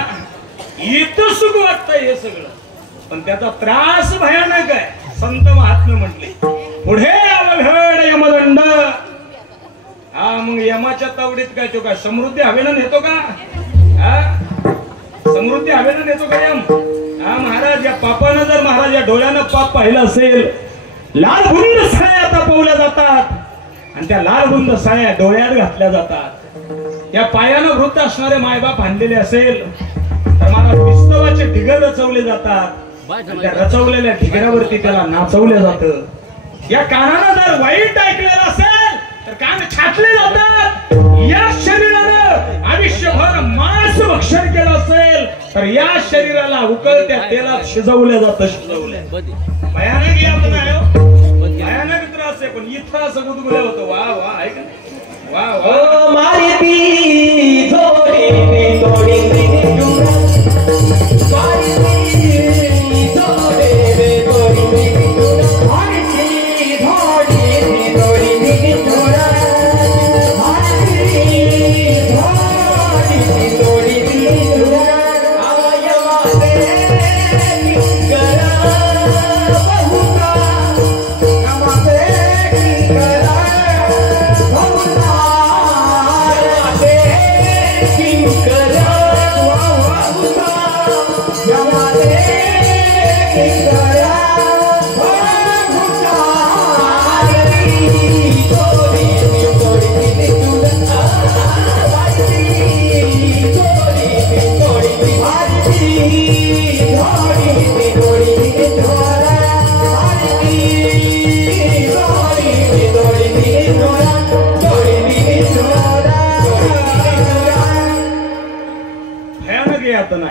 इथं सुख वाटतंय हे सगळं, पण त्याचा त्रास भयानक आहे. संत महात्मे म्हटले पुढे अवघड यमदंड. हा मग यमाच्या तावडीत काय तो काय समृद्धी हवेनं नेतो का? समृद्धी हवेनं नेतो का यम? हा महाराज या पापानं जर महाराज या डोळ्यानं पाप पाहिलं असेल, लाल बुंद साया तापवल्या जातात आणि त्या लाल बुंद साया डोळ्यात घातल्या जातात. या पायानं वृद्ध असणारे मायबाप आणलेले असेल तर मला विस्तवाचे ढिगर रचवले जातात आणि त्या रचवलेल्या ढिगरावरती त्याला नाचवलं जातं. या कानानं जर वाईट ऐकलेलं असेल तर कान छाटले जातात. या शरीरानं आयुष्यभर मांस भक्षण केलं असेल तर या शरीराला उकळत्या तेलात शिजवलं जातं. भयानक यातना आहे, भयानक त्रास आहे. पण इथं असं गुदगुल्या होतं. वा वा ऐक वा वा मारती थोडी थोडी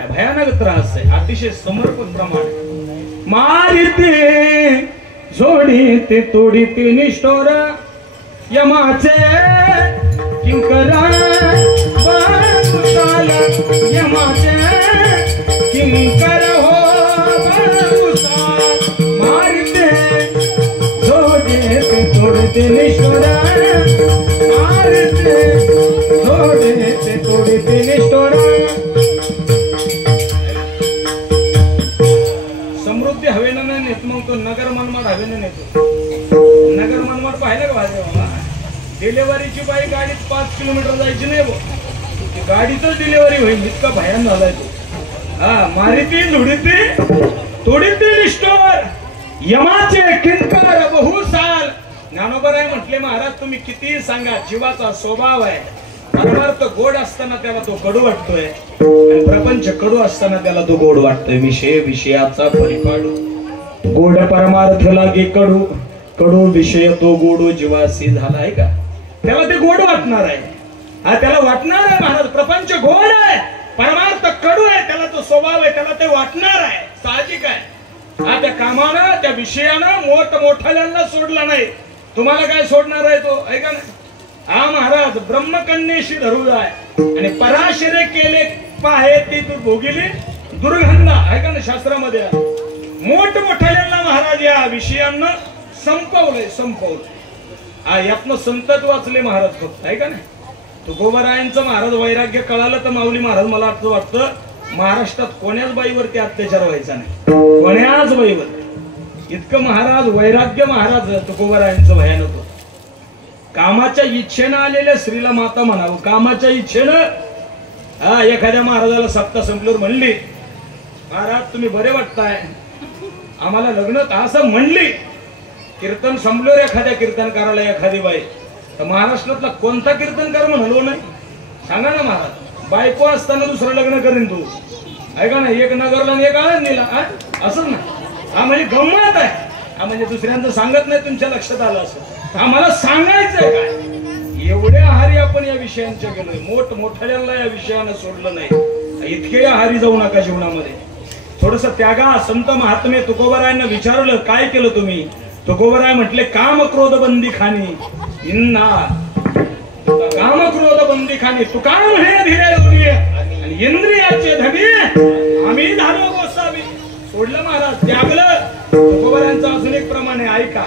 भयानक त्रास आहे. अतिशय समर्पण प्रमाणे मारिते जोडीते तोडीते निष्ठोर यमाचे किंकरा बांधुसाल. यमाचे किंकर हो बांधुसाल. मारिते जोडीते तोडीते निष्ठोर मारिते जोडीते तोडीते निष्ठोर. समृद्धी हवेनं नाही नेत मग तो नगर मनमाड हवेनं नेतो. नगर मनमाड पाहिलं का भाजी बाबा? डिलेव्हरीची बाई गाडीत 5 किलोमीटर जायची नाही बो, गाडीतच डिलेव्हरी होईल इतका भयान झालाय तो. हा मारिती झुडीती तोडीती निष्ठोर यमाचे किंकर बहुसाल. ज्ञानोबराय म्हटले महाराज तुम्ही कितीही सांगा जीवाचा स्वभाव आहे. परमार्थ गोड असताना त्याला तो कडू वाटतोय आणि प्रपंच कडू असताना त्याला तो गोड वाटतोय. विषय विषयाचा परिपाडू गोड परमार्थ लागे कडू, कडू विषय तो गोडू जीवासी झाला आहे का? त्याला ते गोड वाटणार आहे. हा त्याला वाटणार आहे महाराज. प्रपंच गोड आहे, परमार्थ कडू आहे, त्याला तो स्वभाव आहे, त्याला ते वाटणार आहे. साहजिक आहे. हा त्या कामानं त्या विषयानं मोठमोठ्याला सोडला नाही. तुम्हाला काय सोडणार आहे तो? ऐका ना. हा महाराज ब्रह्मकन्येशी धरू जाय आणि पराशरे केले पाहे ती भोगिली दुर्गंधा. ऐका ना शास्त्रामध्ये मोठमोठ्याला महाराज या विषयांना संपवलंय. हा यातनं संतत वाचले महाराज फक्त. ऐका ना तुकोबारायांचं महाराज वैराग्य कळालं तर माऊली महाराज मला असं वाटतं महाराष्ट्रात कोण्याच बाईवरती अत्याचार व्हायचा नाही. कोण्याच बाईवर इतकं महाराज वैराग्य महाराज तुकोबारायांचं भयानक होतं. कामाच्या इच्छेनं आलेल्या स्त्रीला माता म्हणावं. कामाच्या इच्छेनं एखाद्या महाराजाला सप्ताह संपल्यावर म्हणली महाराज तुम्ही बरे वाटताय आम्हाला लग्न असं म्हणली. कीर्तन संपल्यावर एखाद्या कीर्तनकाराला एखादी बाई तर महाराष्ट्रातला कोणता कीर्तनकार म्हणालो नाही सांगा ना महाराज. बायको असताना दुसरं लग्न करीन तू. ऐका ना एक नगरला आणि एक आळंदीला असं ना. हा म्हणजे गंमत आहे. हा म्हणजे दुसऱ्यांचं सांगत नाही तुमच्या लक्षात आलं असं. आम्हाला सांगायचंय काय एवढ्या आहारी आपण या विषयांच्या गेलोय. मोठमोठ्याला या विषयानं सोडलं नाही. इतके आहारी जाऊ नका जीवनामध्ये. थोडस त्यागा. संत महात्मे तुकोबारायांना विचारलं काय केलं तुम्ही? तुकोबाराय म्हटले काम क्रोध बंदी खानी इन्ना काम क्रोध बंदी खानी तू काम हे धीरे आणि इंद्रियाचे धनी आम्ही धारो गोसावी. सोडलं महाराज त्यागलं. तुकोबारायांचं अजून एक प्रमाणे ऐका.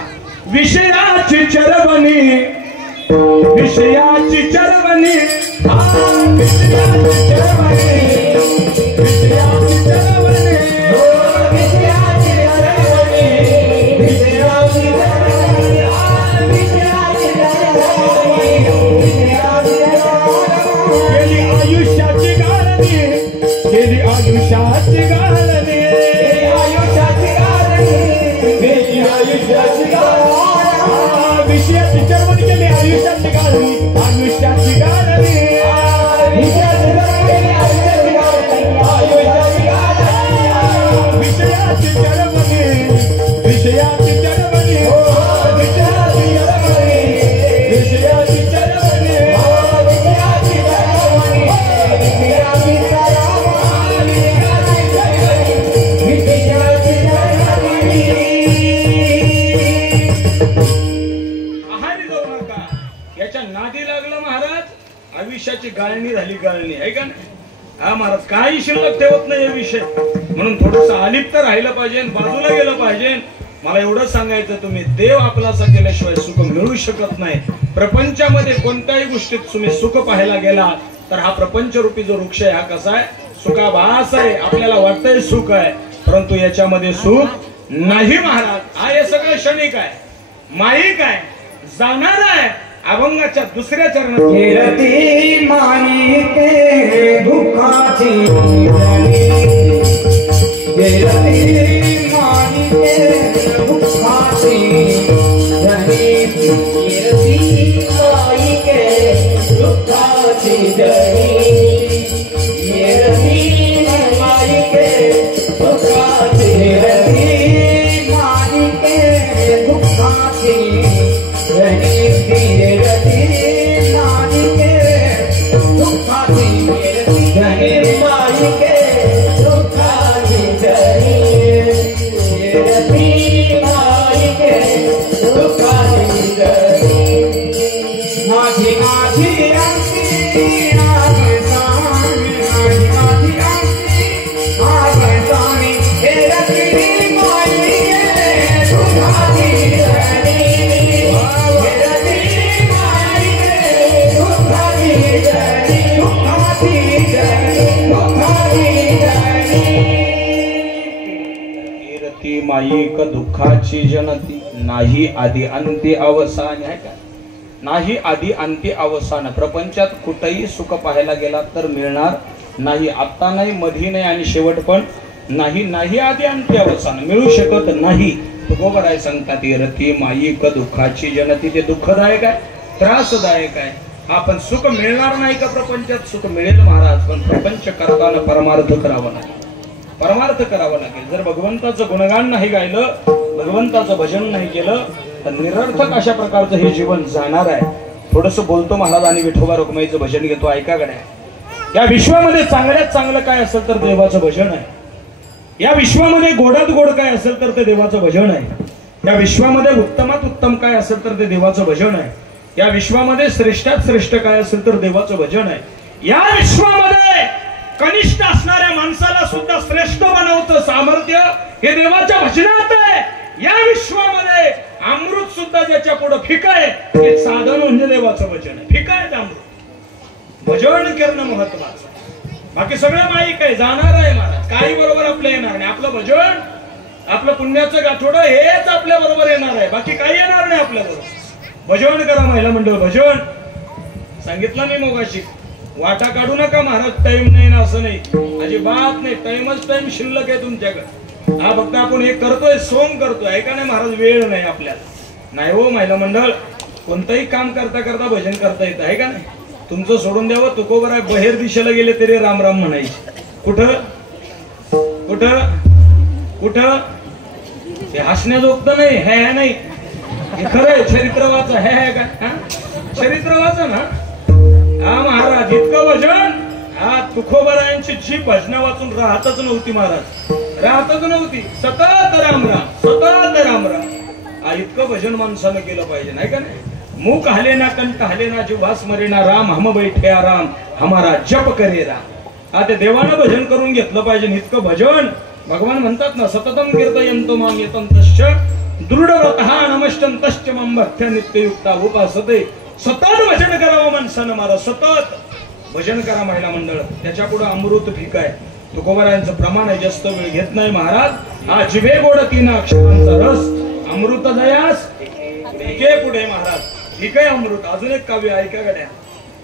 विषयाची चरवणी विषयाची चरवणी विषयाची चरवणी विषयाची चरवणी विषयाची आयुष्याची गाणी विषयाची चळवळ केली आयुष्याची गाणी आयुष्याची गाणी विषयाची चळवळ केली आयुष्याची गाणी आयुष्याची गाणी विषयाची चळवळी विषयाची चळवळी विषयाची चळवळी विषयाची चळवळी विषयाची चळवळी विषयाची आहारी जाऊ नका याच्या नादी लागलं महाराज आयुष्याची गाळणी झाली गाळणी आहे का नाही हा महाराज काही शिल्लक ठेवत नाही हे विषय म्हणून थोडस अलिप्त राहिलं पाहिजे बाजूला गेलं पाहिजे मला एवढंच सांगायचं तुम्ही देव आपलासा केल्याशिवाय सुख मिळू शकत नाही प्रपंचामध्ये कोणत्याही गोष्टीत तुम्ही सुख पाहायला गेला तर हा प्रपंच रूपी जो वृक्ष आहे हा कसा आहे सुखाभास आहे आपल्याला वाटतंय सुख आहे परंतु याच्यामध्ये सुख नाही महाराज हा हे सगळं क्षणिक आहे माईक आहे जाणार आहे अभंगाच्या दुसऱ्या चरणात कीर्ती मानिके दुःखाची जनी कीर्ती मानिके दुःखाची जनी कीर्ती मानिके दुःखाची जनी कीर्ती मानिके दुःखाची कीर्ती मानिके दुःखाची जनी माईक दुःखाची जनती नाही आधी अंती अवसान आहे का नाही आधी अंती अवसान प्रपंचात कुठेही सुख पाहायला गेला तर मिळणार नाही आता नाही मधी नाही आणि शेवट पण नाही नाही आधी अंती अवसान मिळू शकत नाही बरोबर आहे सांगतात रती माईक दुःखाची जनती ते दुःखदायक आहे त्रासदायक आहे आपण सुख मिळणार नाही का प्रपंचात सुख मिळेल महाराज पण प्रपंच करताना परमार्थ करावा लागेल परमार्थ करावा लागेल जर भगवंताचं गुणगान नाही गायलं भगवंताचं भजन नाही केलं तर निरर्थक अशा प्रकारचं हे जीवन जाणार आहे थोडस बोलतो महाराज आणि विठोबा रुक्माईचं भजन घेतो ऐका गड्या या विश्वामध्ये चांगल्यात चांगलं काय असेल तर देवाचं भजन आहे या विश्वामध्ये गोडात गोड काय असेल तर ते देवाचं भजन आहे या विश्वामध्ये उत्तमात उत्तम काय असेल तर ते देवाचं भजन आहे या विश्वामध्ये श्रेष्ठात श्रेष्ठ काय असेल तर देवाचं भजन आहे या विश्वामध्ये कनिष्ठ असणाऱ्या माणसाला सुद्धा श्रेष्ठ बनवतं सामर्थ्य हे देवाच्या भजनात आहे या विश्वामध्ये अमृत सुद्धा ज्याच्या पुढे फिक आहे एक साधन म्हणजे देवाचं भजन आहे फिक आहे अमृत भजन करणं महत्वाचं बाकी सगळं माईक आहे जाणार आहे महाराज काही बरोबर आपलं येणार नाही आपलं भजन आपलं पुण्याचं गाठोडं हेच आपल्या बरोबर येणार आहे बाकी काही येणार नाही आपल्या बरोबर भजन करा महिला मंडळ भजन सांगितलं मी मोगाशी वाटा काढू नका महाराज टाइम नाही ना असं नाही अजिबात नाही टाइमच टाइम शिल्लक आहे तुमच्याकडे हा फक्त आपण एक करतोय सोम करतोय ऐका नाही महाराज वेळ नाही आपल्याला नाही हो महिला मंडळ कोणतंही काम करता करता भजन करता येतं आहे का नाही तुमचं सोडून द्यावं तुकोबर आहे बाहेर दिशेला गेले तरी राम राम म्हणायचे कुठं कुठं कुठं हे हसण्याजोगतं नाही हे नाही हे खरंय चरित्र वाचा हे का चरित्र वाचा ना हा महाराज इतकं भजन हा तुकोबरायांची जी भजन वाचून राहतच नव्हती महाराज राहतच नव्हती सतत राम राम हा इतकं भजन माणसानं केलं पाहिजे नाही का नाही मुख हले ना कंठ हले ना जिव्हा स्मरेना राम हम बैठे राम हमारा जप करे राम हा ते देवानं भजन करून घेतलं पाहिजे इतकं भजन भगवान म्हणतात ना सततम कीर्तयन्तो मां यतन्तश्च दृढव्रतः नमश्चन्तश्च मम भक्त्या नित्ययुक्ता उपासते सतत भजन करावं माणसानं मला सतत भजन करा महिला मंडळ त्याच्या पुढे अमृत ठीक आहे तुकोबरायांचं प्रमाण आहे जास्त वेळ घेत नाही महाराज हा जिभे गोड 3 अक्षरांचा रस अमृत जयास ठीके पुढे महाराज ठीक आहे अमृत अजून एक काव्य ऐका गड्या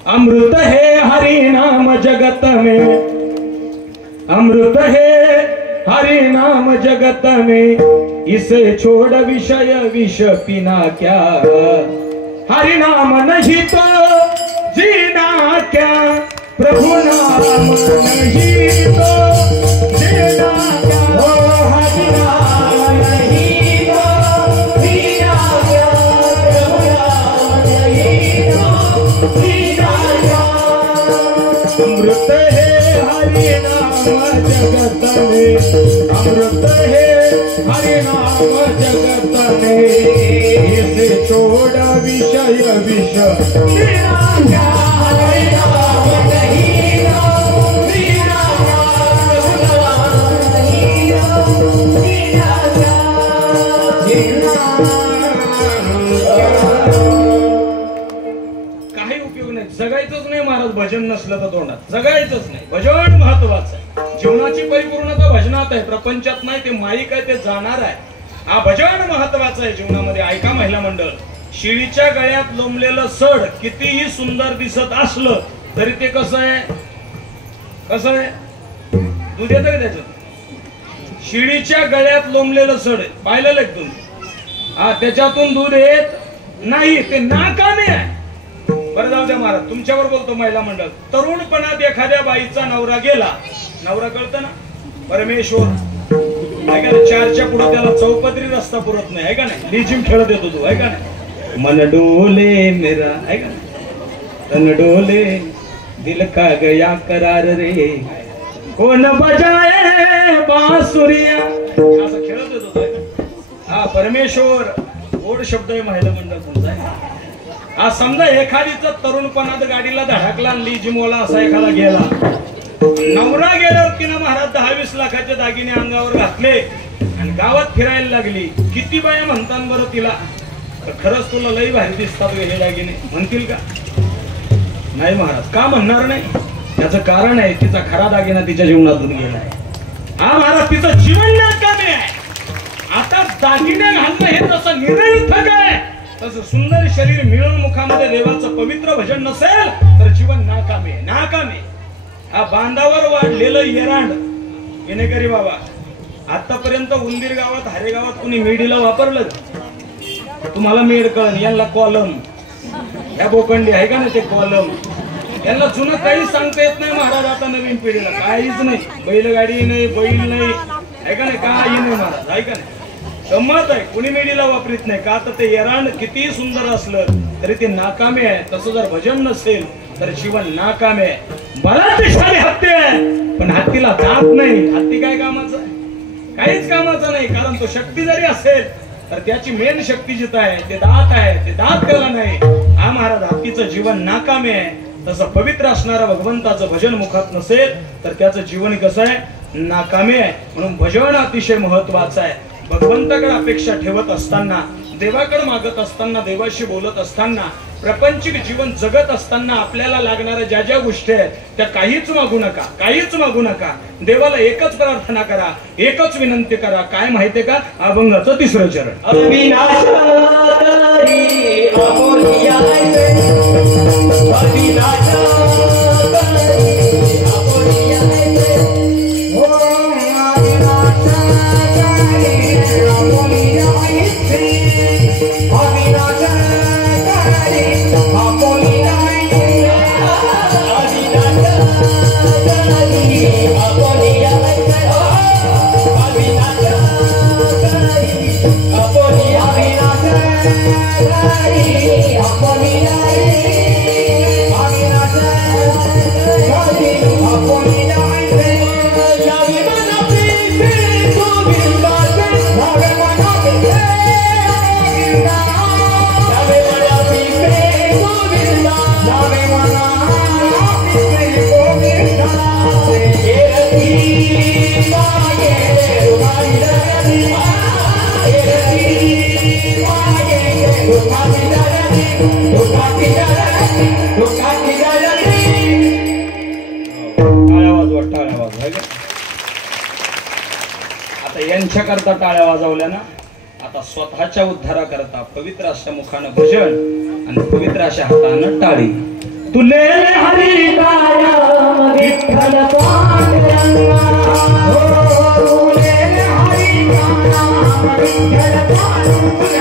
अमृत हे हरि नाम जगत में अमृत हे हरि नाम जगत में इसे छोड़ विषय विष पीना क्या, हरि नाम नहीं तो जीना क्या, प्रभु नाम नहीं तो जीना क्या, हरि नाम नहीं तो जीना क्या, प्रभु नाम नहीं तो जीना क्या। अमृत है हरि नाम जगत में, अमृत है हरि नाम जगत में, इसे छोड़ विषय विष पीना क्या, हरि नाम नहीं तो जीना क्या, प्रभु नाम नहीं तो जीना क्या, काही उपयोग नाही, जगायचंच नाही महाराज भजन नसलं तर तोंडात, जगायचंच नाही. भजन महत्वाचं आहे, जीवनाची परिपूर्णता भजनात आहे, प्रपंचात नाही. ते माईक आहे, ते जाणार आहे. हा भजन महत्वाचं आहे जीवनामध्ये. ऐका महिला मंडळ, शिडीच्या गळ्यात लोंबलेलं सड कितीही सुंदर दिसत असलं तरी ते कसं आहे, कसं आहे, दूध येतं का त्याच्यात? शिडीच्या गळ्यात लोंबलेलं सड पाहिलेलं एक तुम्ही? हा, त्याच्यातून दूध येत नाही, ते नाकामी आहे. बरं जाऊ द्या महाराज, तुमच्यावर बोलतो महिला मंडळ. तरुणपणात एखाद्या बाईचा नवरा गेला, नवरा कळतं ना, परमेश्वर आहे का नाही, चारच्या पुढे त्याला चौपदरी रस्ता पुरत नाही, आहे का नाही, लिजिम खेळत येतो तू, आहे का नाही, मन डोले मेरा, आहे का नाही, तन डोले दिल का गया करार रे, कोण बजाए बांसुरिया, असं खेळत येतो. हा परमेश्वर, गोड शब्द आहे महिला मंडळ तुमचा आहे. आज समजा एखादीच तरुणपणात गाडीला धडकला, लिजिमोला असा एखादा गेला, नवरा गेल्यावर तिनं महाराज 10-20 लाखाचे दागिने अंगावर घातले आणि गावात फिरायला लागली. किती बाया म्हणतात बरं तिला, खरंच तुला लई भारी दिसतात हे दागिने, म्हणतील का? नाही महाराज. का म्हणणार नाही? त्याचं कारण आहे, तिचा खरा दागिना तिच्या जीवनातून गेला आहे. हा महाराज, तिचं जीवन नाकामी आहे. आता दागिने घालणं हे तसं निरर्थक आहे, तसं सुंदर शरीर मिळून मुखामध्ये देवाचं पवित्र भजन नसेल तर जीवन नाकामी आहे, नाकामी. हा बांधावर वाढलेलं येरांड विनेकरी बाबा, आतापर्यंत उंदीर गावात, हारे गावात कुणी मेडीला वापरलं? तुम्हाला मेड कळण, यांना कॉलम, या बोकंडी आहे का नाही, ते कॉलम. यांना जुनं काही सांगता येत नाही महाराज. आता नवीन पिढीला काहीच नाही, बैलगाडी नाही, बैल नाही, आहे का नाही, काही नाही महाराज, आहे का नाही. गंमत आहे, कुणी मेडीला वापरीत नाही का, तर ते येरांड कितीही सुंदर असलं तरी ते नाकामे आहे. तसं जर भजन नसेल तर जीवन नाकामे आहे. बलात्कारी हत्ती आहे, पण हत्तीला दात नाही. हत्ती काय कामाचं आहे? काहीच कामाचं नाही. कारण तो शक्ती जरी असेल तर त्याची मेन शक्ती जिथं आहे ते दात आहे, ते दात त्याला नाही. हा महाराज, हत्तीचं जीवन नाकामे आहे. तसं पवित्र असणारं भगवंताचं भजन मुखात नसेल तर त्याचं जीवन कसं आहे, नाकामे आहे. म्हणून भजन अतिशय महत्वाचं आहे. भगवंताकडे अपेक्षा ठेवत असताना, देवाकडे मागत असताना, देवाशी बोलत असताना, प्रपंचिक जीवन जगत असताना आपल्याला लागणाऱ्या ज्या ज्या गोष्टी आहेत त्या काहीच मागू नका, काहीच मागू नका. देवाला एकच प्रार्थना करा, एकच विनंती करा. काय माहितीये का? अभंगाचं 3रं चरण. यांच्याकरता टाळ्या वाजवल्या ना, आता स्वतःच्या उद्धाराकरता पवित्र अशा मुखानं भजन आणि पवित्र अशा हातानं टाळी. तुले हरी कायम विठ्ठल पांडुरंगा तुले हरी कायम विठ्ठल पांडुरंगा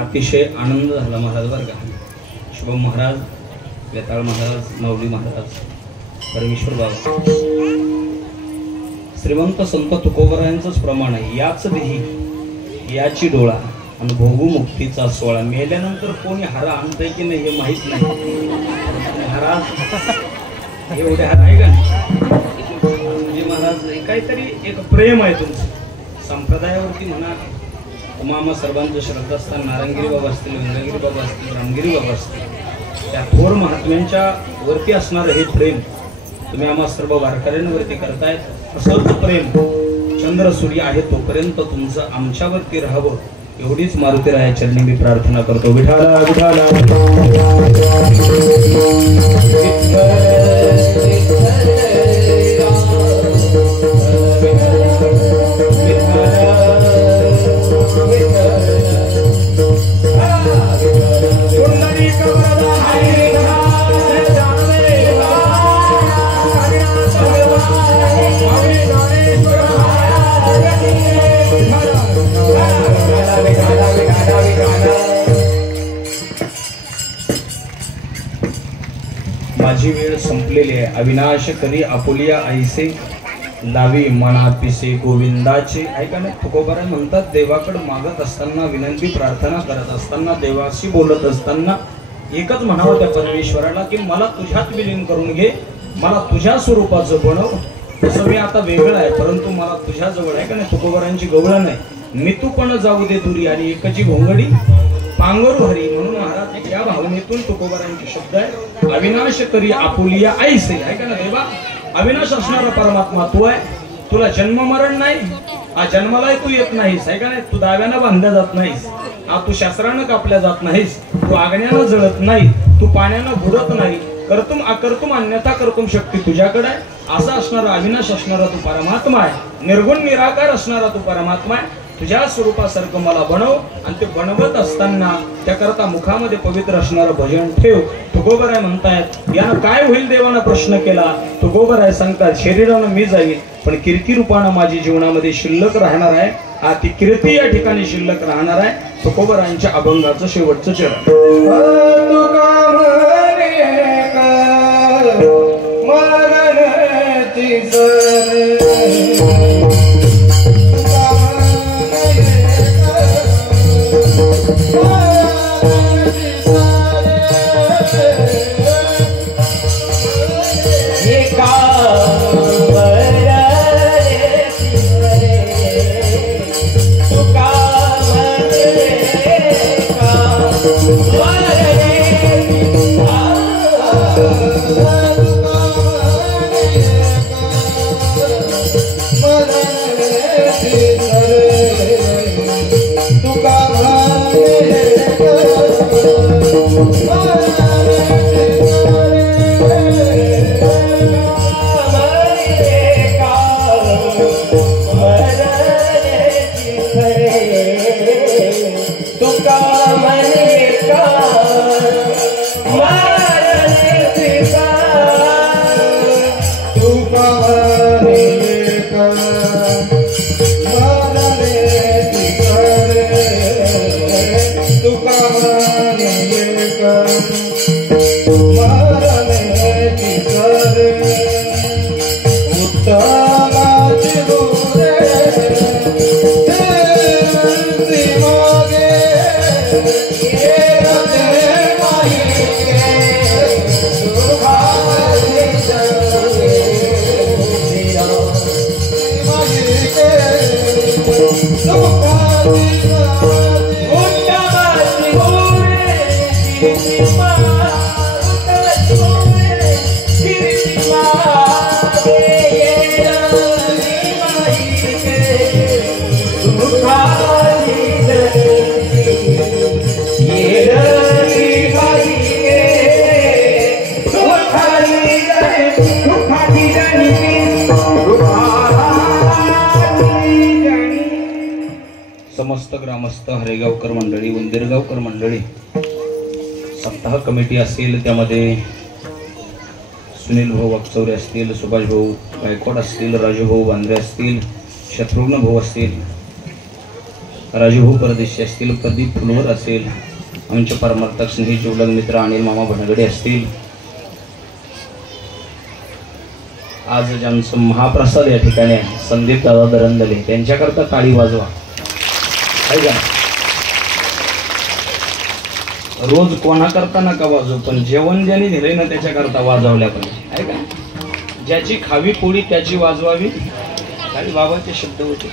अतिशय आनंद झाला महाराज बरं का. शुभम महाराज, वेताळ महाराज, माऊली महाराज, परमेश्वर बाबा, श्रीमंत संत तुकोबरायांचंच प्रमाण आहे. याच देही याची डोळा आणि भोगू मुक्तीचा सोळा. मेल्यानंतर कोणी हारा आणतंय की नाही हे माहीत नाही. महाराज एवढे हार आहे का म्हणजे महाराज काहीतरी एक प्रेम आहे तुमचं संप्रदायावरती म्हणा. मामा सर्वांचं श्रद्धास्थान नारायणगिरी बाबा असतील, विंध्यागिरी बाबा असतील, रामगिरी बाबा असतील, त्या थोर महात्म्यांच्या वरती असणारं हे प्रेम तुम्ही आम्हा सर्व वारकऱ्यांवरती करतायत. असंच प्रेम चंद्र सूर्य आहे तोपर्यंत तुमचं आमच्यावरती राहावं एवढीच मारुतीराया चरणी मी प्रार्थना करतो. विठाला विठाला Hare अविनाश करी आपुलिया ऐसे लावी मना पिसे गोविंदाचे. ऐका नाही, तुकोबाराय म्हणतात देवाकडे मागत असताना, विनंती प्रार्थना करत असताना, देवाशी बोलत असताना एकच म्हणावं त्या परमेश्वराला की मला तुझ्यात विलीन करून घे, मला तुझ्या स्वरूपाचं बनव. तसं मी आता वेगळं आहे परंतु मला तुझ्या जवळ आहे का नाही. तुकोबारांची गवळण नाही, मी तू पण जाऊ दे दुरी आणि एकची घोंगडी पांगरू हरी. म्हणून महाराज या भावनेतून तुकोबारांचे शब्द आहे. अविनाश करी आपुलिया ऐसे. आहे का ना देवा, अविनाश असणारा परमात्मा तू आहे. तुला जन्म मरण नाही, हा जन्मालाही तू येत नाहीस. आहे का नाही, तू दाव्यानं बांधल्या जात नाहीस, हा तू शास्त्रानं कापल्या जात नाहीस, तू आग्न्यानं जळत नाही, तू पाण्यानं बुडत नाही. कर्तुम अकर्तुम अन्यथा कर्तुम शक्ती तुझ्याकडे आहे. असा असणारा अविनाश असणारा तू परमात्मा आहे. निर्गुण निराकार असणारा तू परमात्मा आहे. तुझ्या स्वरूपासारखं मला बनव. आणि ते बनवत असताना त्याकरता मुखामध्ये पवित्र असणारं भजन ठेव. तुकोबाराय म्हणतायत यानं काय होईल देवानं प्रश्न केला. तुकोबाराय सांगतात शरीरानं मी जाईल पण कीर्ती रूपानं माझी जीवनामध्ये शिल्लक राहणार आहे. हा ती कीर्ती या ठिकाणी शिल्लक राहणार आहे. तुकोबारायांच्या अभंगाचं शेवटचं चरण. समस्त ग्रामस्थ हरेगावकर मंडळी, उंदीरगावकर मंडळी, सप्ताह कमिटी असेल त्यामध्ये सुनील भाऊ वाकचौरे असतील, सुभाष भाऊ गायकवाड असतील, राजू भाऊ बांद्रे असतील, शत्रुघ्न भाऊ असतील, राजू भाऊ परदेशी असतील, प्रदीप फुलवर असेल, आमचे परमार्थक स्नेही जिवलग मित्र अनिल मामा भणगडे असतील. आज ज्यांचं महाप्रसाद या ठिकाणी आहे संदीप दादा दरंदले, त्यांच्याकरता टाळी वाजवा. रोज कोणाकरता नका वाजवू पण जेवण ज्याने दिले ना त्याच्याकरता वाजवल्या पाहिजे. आहे का, ज्याची खावी पोळी त्याची वाजवावी, आणि बाबाचे शब्द होते.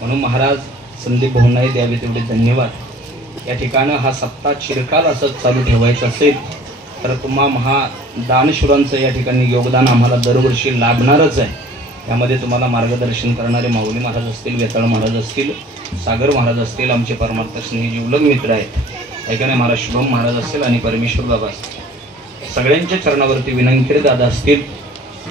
म्हणून महाराज संदीप भाऊंनाही द्यावे तेवढे धन्यवाद. या ठिकाणं हा सप्ताह चिरकाल असंच चालू ठेवायचं असेल तर तुम्हा महादानशूरांचं या ठिकाणी योगदान आम्हाला दरवर्षी लाभणारच आहे. त्यामध्ये तुम्हाला मार्गदर्शन करणारे माऊली महाराज असतील, वेताळ महाराज असतील, सागर महाराज असतील, आमचे परमार्थ स्नेही जिवलग मित्र आहेत. ऐका नाही, महाराज शुभम महाराज असतील आणि परमेश्वर बाबा असतील. सगळ्यांच्या चरणावरती विनंखेड दादा असतील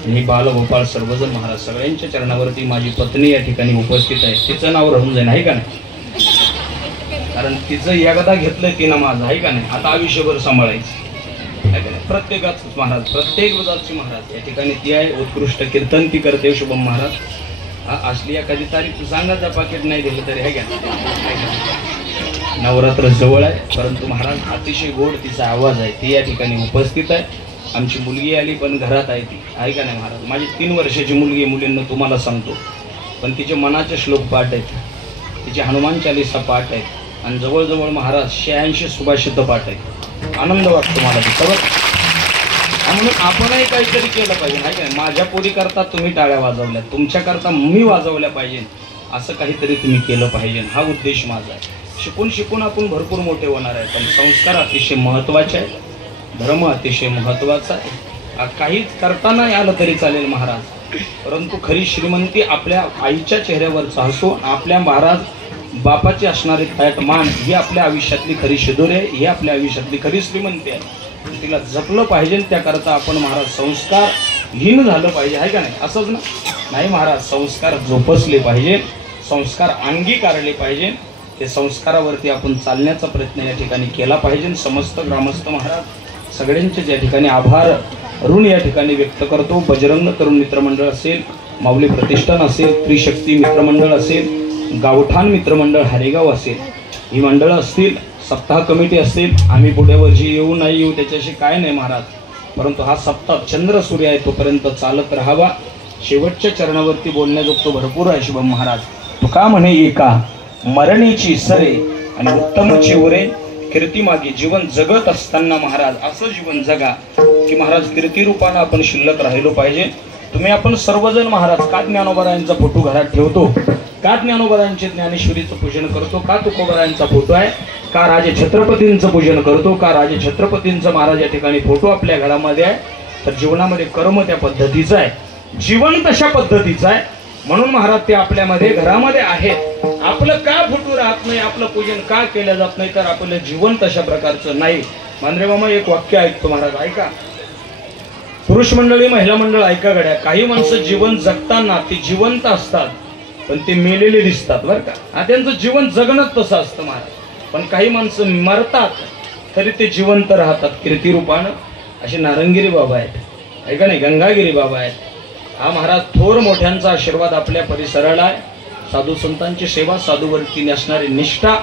आणि बालगोपाळ सर्वजण महाराज, सगळ्यांच्या चरणावरती माझी पत्नी या ठिकाणी उपस्थित आहे. तिचं नाव राहून जाईल, आहे का नाही, कारण तिचं एकदा घेतलं की ना माझं, आहे का नाही, आता आयुष्यभर सांभाळायचं. प्रत्येकाच महाराज, प्रत्येक रोजाची महाराज या ठिकाणी ती आहे. उत्कृष्ट कीर्तन ती करते शुभम महाराज. असली एखादी तारीख सांगा, त्या पाकिट नाही दिलं तरी, आहे का. नवरात्र जवळ आहे परंतु महाराज अतिशय गोड तिचा आवाज आहे, ती या ठिकाणी उपस्थित आहे. आमची मुलगी आली पण घरात आहे ती, आहे का नाही महाराज? माझी 3 वर्षाची मुलगी आहे, मुलींना तुम्हाला सांगतो, पण तिचे मनाचे श्लोक पाठ आहेत, तिचे हनुमान चालीसा पाठ आहेत आणि जवळजवळ महाराज 86 सुभाषित पाठ आहेत. आनंद वाटतो मला ते सगळं. म्हणून आपणही काहीतरी केलं पाहिजे, आहे का नाही? माझ्या पोरीकरता तुम्ही टाळ्या वाजवल्या, तुमच्याकरता मी वाजवल्या पाहिजे, असं काहीतरी तुम्ही केलं पाहिजे, हा उद्देश माझा आहे. शिकून शिकून आपण भरपूर मोठे होणार आहे, पण संस्कार अतिशय महत्त्वाचे आहे, धर्म अतिशय महत्त्वाचा आहे. काहीच करता नाही आलं तरी चालेल महाराज, परंतु खरी श्रीमंती आपल्या आईच्या चेहऱ्यावरचा हसू, आपल्या महाराज बापाची असणारी ताट मान, ही आपल्या आयुष्यातली खरी शिदोरी आहे, ही आपल्या आयुष्यातली खरी श्रीमंती आहे. तिला जपलं पाहिजे, त्याकरता आपण महाराज संस्कारहीन झालं पाहिजे, आहे का नाही? असंच ना? नाही महाराज, संस्कार जोपासले पाहिजे, संस्कार अंगीकारले पाहिजे, ते संस्कारावरती आपण चालण्याचा प्रयत्न या ठिकाणी केला पाहिजे. समस्त ग्रामस्थ महाराज सगळ्यांचेच या ठिकाणी आभार ऋण या ठिकाणी व्यक्त करतो. बजरंग तरुण मित्रमंडळ असेल, माऊली प्रतिष्ठान असेल, त्रिशक्ती मित्रमंडळ असेल, गावठाण मित्रमंडळ हरेगाव असेल, ही मंडळं असतील, सप्ताह कमिटी असेल, आम्ही पुढे वर्षी येऊ नाही येऊ त्याच्याशी काय नाही महाराज, परंतु हा सप्ताह चंद्र सूर्य आहे तोपर्यंत चालत राहावा. शेवटच्या चरणावरती बोलण्याजोगतो भरपूर आहे शुभम महाराज. तुका म्हणे एका मरणीची सरे आणि उत्तम चिवरे कीर्ती मागे. जीवन जगत असताना महाराज असं जीवन जगा की महाराज कीर्ती रूपानं आपण शिल्लक राहिलो पाहिजे. तुम्ही आपण सर्वजण महाराज का ज्ञानोबरायांचा फोटो घरात ठेवतो, का ज्ञानोबरायांचे ज्ञानेश्वरीचं पूजन करतो, का तुकोबरायांचा फोटो आहे, का राजे छत्रपतींचं पूजन करतो, का राजे छत्रपतींचं महाराज या ठिकाणी फोटो आपल्या घरामध्ये आहे? तर जीवनामध्ये कर्म त्या पद्धतीचं आहे, जीवन तशा पद्धतीचं आहे, म्हणून महाराज ते आपल्यामध्ये घरामध्ये आहेत. आपलं का फोटो राहत नाही, आपलं पूजन का केलं जात नाही, तर आपलं जीवन तशा प्रकारचं नाही. मांद्रे मामा एक वाक्य ऐकतो महाराज, ऐका. पुरुष मंडळी महिला मंडळ ऐका गड्या. काही माणसं जीवन जगताना ते जिवंत असतात पण ते मेलेले दिसतात बरं का. त्यांचं जीवन जगणं तसं असतं महाराज. पण काही माणसं मरतात तरी ते जिवंत राहतात कीर्ती रूपानं. असे नारंगिरी बाबा आहेत, ऐका नाही, गंगागिरी बाबा आहेत. हा महाराज थोर मोठ्यांचा आशीर्वाद आपल्या परिसराला आहे. साधू संतांची सेवा, साधूवरती असणारी निष्ठा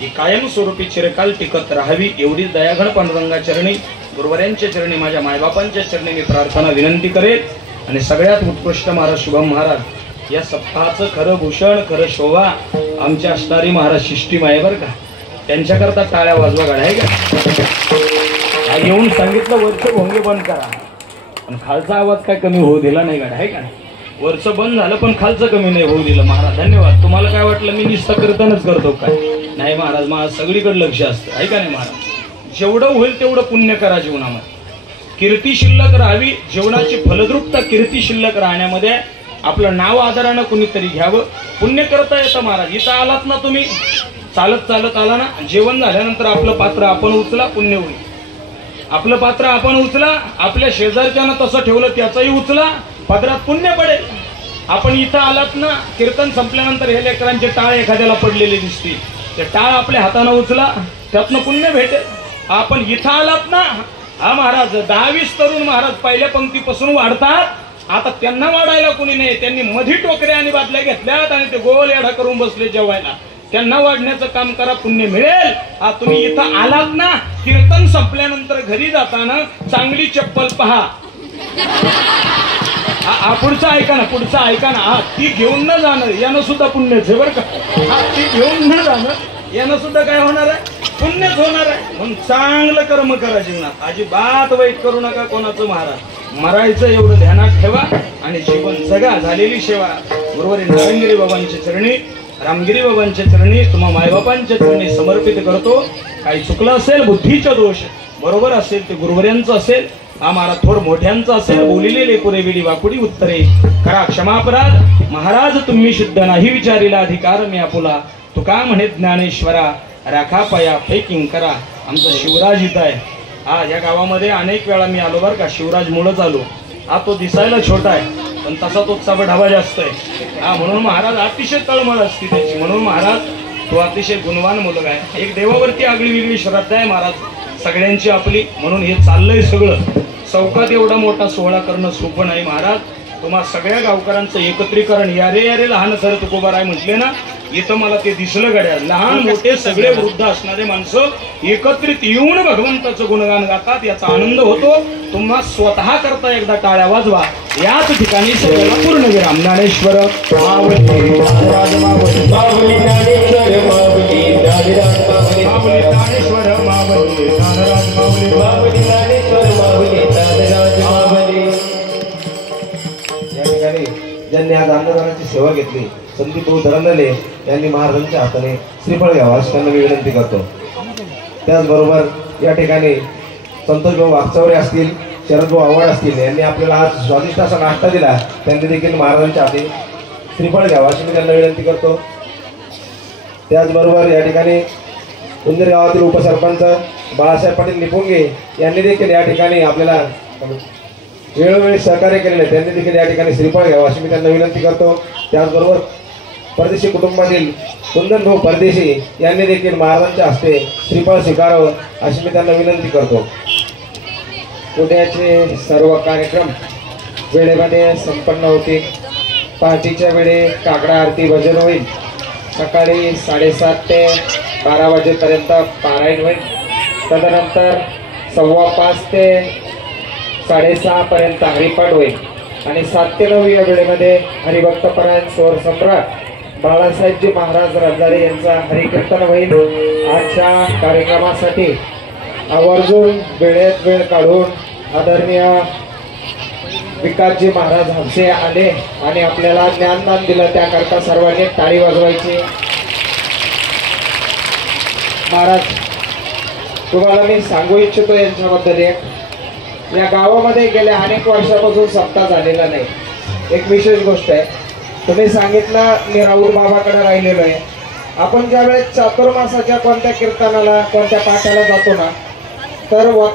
ही कायमस्वरूपी चिरकाल टिकत राहावी, एवढी दयाघन पांडुरंगा चरणी, गुरुवऱ्यांच्या चरणी, माझ्या मायबापांच्या चरणी मी प्रार्थना विनंती करेल. आणि सगळ्यात उत्कृष्ट महाराज शुभम महाराज या सप्ताहाचं खरं भूषण, खरं शोभा आमच्या असणारी महाराज शिष्टीम आहे बरं का. त्यांच्याकरता टाळ्या वाजवा गाड्या, आहे का? येऊन सांगितलं वरचं भोंगे बंद करा, पण खालचा आवाज काय कमी होऊ दिला नाही गाड्या, आहे का? वरचं बंद झालं पण खालचं कमी नाही होऊ दिलं महाराज. धन्यवाद. तुम्हाला काय वाटलं मी निस्ता कीर्तनच करतो काय? नाही महाराज, मला सगळीकडे लक्ष असतं, आहे का नाही महाराज? जेवढं होईल तेवढं पुण्य करा जीवनामध्ये. कीर्ती शिल्लक राहावी, जीवनाची फलद्रुपता कीर्ती शिल्लक राहण्यामध्ये. आपलं नाव आदरानं कुणीतरी घ्यावं, पुण्य करता येतं महाराज. इथं आलात ना तुम्ही, चालत चालत आला ना, जेवण झाल्यानंतर आपलं पात्र आपण उचला, पुण्य होईल. आपलं पात्र आपण उचला, आपल्या शेजारच्यानं तसं ठेवलं त्याचंही उचला, पदरात पुण्य पडेल. आपण इथं आलात ना, कीर्तन संपल्यानंतर हे लेकरांचे टाळ एखाद्याला पडलेले दिसतील, ते टाळ आपल्या हातानं उचला, त्यातनं पुण्य भेटेल. आपण इथं आलात ना, हा महाराज 10-20 तरुण महाराज पहिल्या पंक्तीपासून वाढतात. आता त्यांना वाढायला कोणी नाही, त्यांनी मधी टोकऱ्या आणि बादल्या घेतल्यात आणि ते गोल एढा करून बसले जेवायला. त्यांना वाढण्याचं काम करा, पुण्य मिळेल. तुम्ही इथं आलात ना, कीर्तन संपल्यानंतर घरी जाताना चांगली चप्पल पहा. पुढचं ऐका ना, पुढचं ऐका ना. ती घेऊन न जाणं यानं सुद्धा पुण्यच आहे बरं का. ती घेऊन न जाणं यानं सुद्धा काय होणार आहे? पुण्यच होणार आहे. म्हणून चांगलं कर्म करा जीवनात, अजिबात वाईट करू नका कोणाचं महाराज. मरायचं एवढं ध्यानात ठेवा आणि जीवन जगा. झालेली सेवा गुरुवारी नारंगिरी बाबांच्या चरणी, रामगिरी बाबांच्या चरणी, तुम्हा मायबापांच्या चरणी समर्पित करतो. काही चुकलं असेल, बुद्धीचा दोष बरोबर असेल ते गुरुवर्यांचं असेल, आम्हाला थोर मोठ्यांचं असेल, बोलिले लेकुरे वेळी वाकुडी उत्तरे करा क्षमापराध. महाराज तुम्ही शुद्ध नाही विचारिला अधिकार मी आपुला. तुका म्हणे ज्ञानेश्वरा राखा पाया फेकिंग करा. आमचा शिवराज इथं आहे. या गावामध्ये अनेक वेळा मी आलो बरं का. शिवराज मुळच आलो. तो दिसायला छोटा आहे पण तसा तो चबढावा जास्त आहे. म्हणून महाराज अतिशय तळमळ असते त्याची. म्हणून महाराज तो अतिशय गुणवान मुलगा आहे. एक देवावरती आगळी वेगळी श्रद्धा आहे महाराज सगळ्यांची आपली. म्हणून हे चाललंय सगळं. चौकात एवढा मोठा सोहळा करणं सोपं नाही महाराज. तुम्हा सगळ्या गावकऱ्यांचं एकत्रीकरण, यारे यारे लहान सर तुकोबाराय म्हटले ना, इथं मला ते दिसलं गड्या. लहान मोठे सगळे वृद्ध असणारे माणसं एकत्रित येऊन भगवंताचं गुणगान गातात. याचा आनंद होतो. तुम्हा स्वतः करता एकदा टाळ्या वाजवा. याच ठिकाणी सगळ्याला पूर्ण विराम. ज्ञानेश्वर माऊली, ज्ञानराज माऊली, माऊली ज्ञानेश्वर माऊली, ज्ञानराज माऊली, माऊली ज्ञानेश्वर माऊली, ज्ञानराज माऊली, माऊली ज्ञानेश्वर माऊली, ज्ञानराज माऊली. या ठिकाणी ज्यांनी आज आंदोलनाची सेवा घेतली संदीप भाऊ दरंदले यांनी महाराजांच्या हाताने श्रीफळ घ्यावा अशी त्यांना मी विनंती करतो. त्याचबरोबर या ठिकाणी संतोष भाऊ वागचौरे असतील, शरद भाऊ आव्हाड असतील यांनी आपल्याला आज स्वादिष्ट असा नाश्ता दिला. त्यांनी देखील महाराजांच्या हाती श्रीफळ घ्यावा अशी मी त्यांना विनंती करतो. त्याचबरोबर या ठिकाणी उंदीर गावातील उपसरपंच बाळासाहेब पाटील निपुंगे यांनी देखील या ठिकाणी आपल्याला वेळोवेळी सहकार्य केलेले. त्यांनी देखील या ठिकाणी श्रीफळ घ्यावा अशी मी त्यांना विनंती करतो. त्याचबरोबर परदेशी कुटुंबातील कुंदन भाऊ परदेशी यांनी देखील महाराजांच्या हस्ते श्रीफळ स्वीकारावं अशी मी त्यांना विनंती करतो. उद्याचे सर्व कार्यक्रम वेळेमध्ये संपन्न होतील. पहाटेच्या वेळी काकडा आरती भजन होईल. सकाळी 7:30 ते 12 वाजेपर्यंत पारायण होईल. तदनंतर 5:15 ते 6:30 पर्यंत हरिपाठ होईल आणि 7 ते 9 या वेळेमध्ये हरिभक्तपरायण स्वर सम्राट बाळासाहेबजी महाराज रंजारे यांचा हरिकीर्तन होईल. आजच्या कार्यक्रमासाठी आवर्जून वेळेत वेळ काढून आदरणीय विकासजी महाराज हंसे आले आणि आपल्याला ज्ञानदान दिलं. त्याकरता सर्वांनी टाळी वाजवायची. महाराज, तुम्हाला मी सांगू इच्छितो यांच्याबद्दल या गावामध्ये गेल्या अनेक वर्षापासून सप्ताह झालेला नाही. एक विशेष गोष्ट आहे, तुम्ही सांगितलं मी राऊत बाबाकडे राहिलेलो आहे. आपण ज्यावेळेस चातुर्मासाच्या कोणत्या कीर्तनाला कोणत्या पाठाला जातो ना तर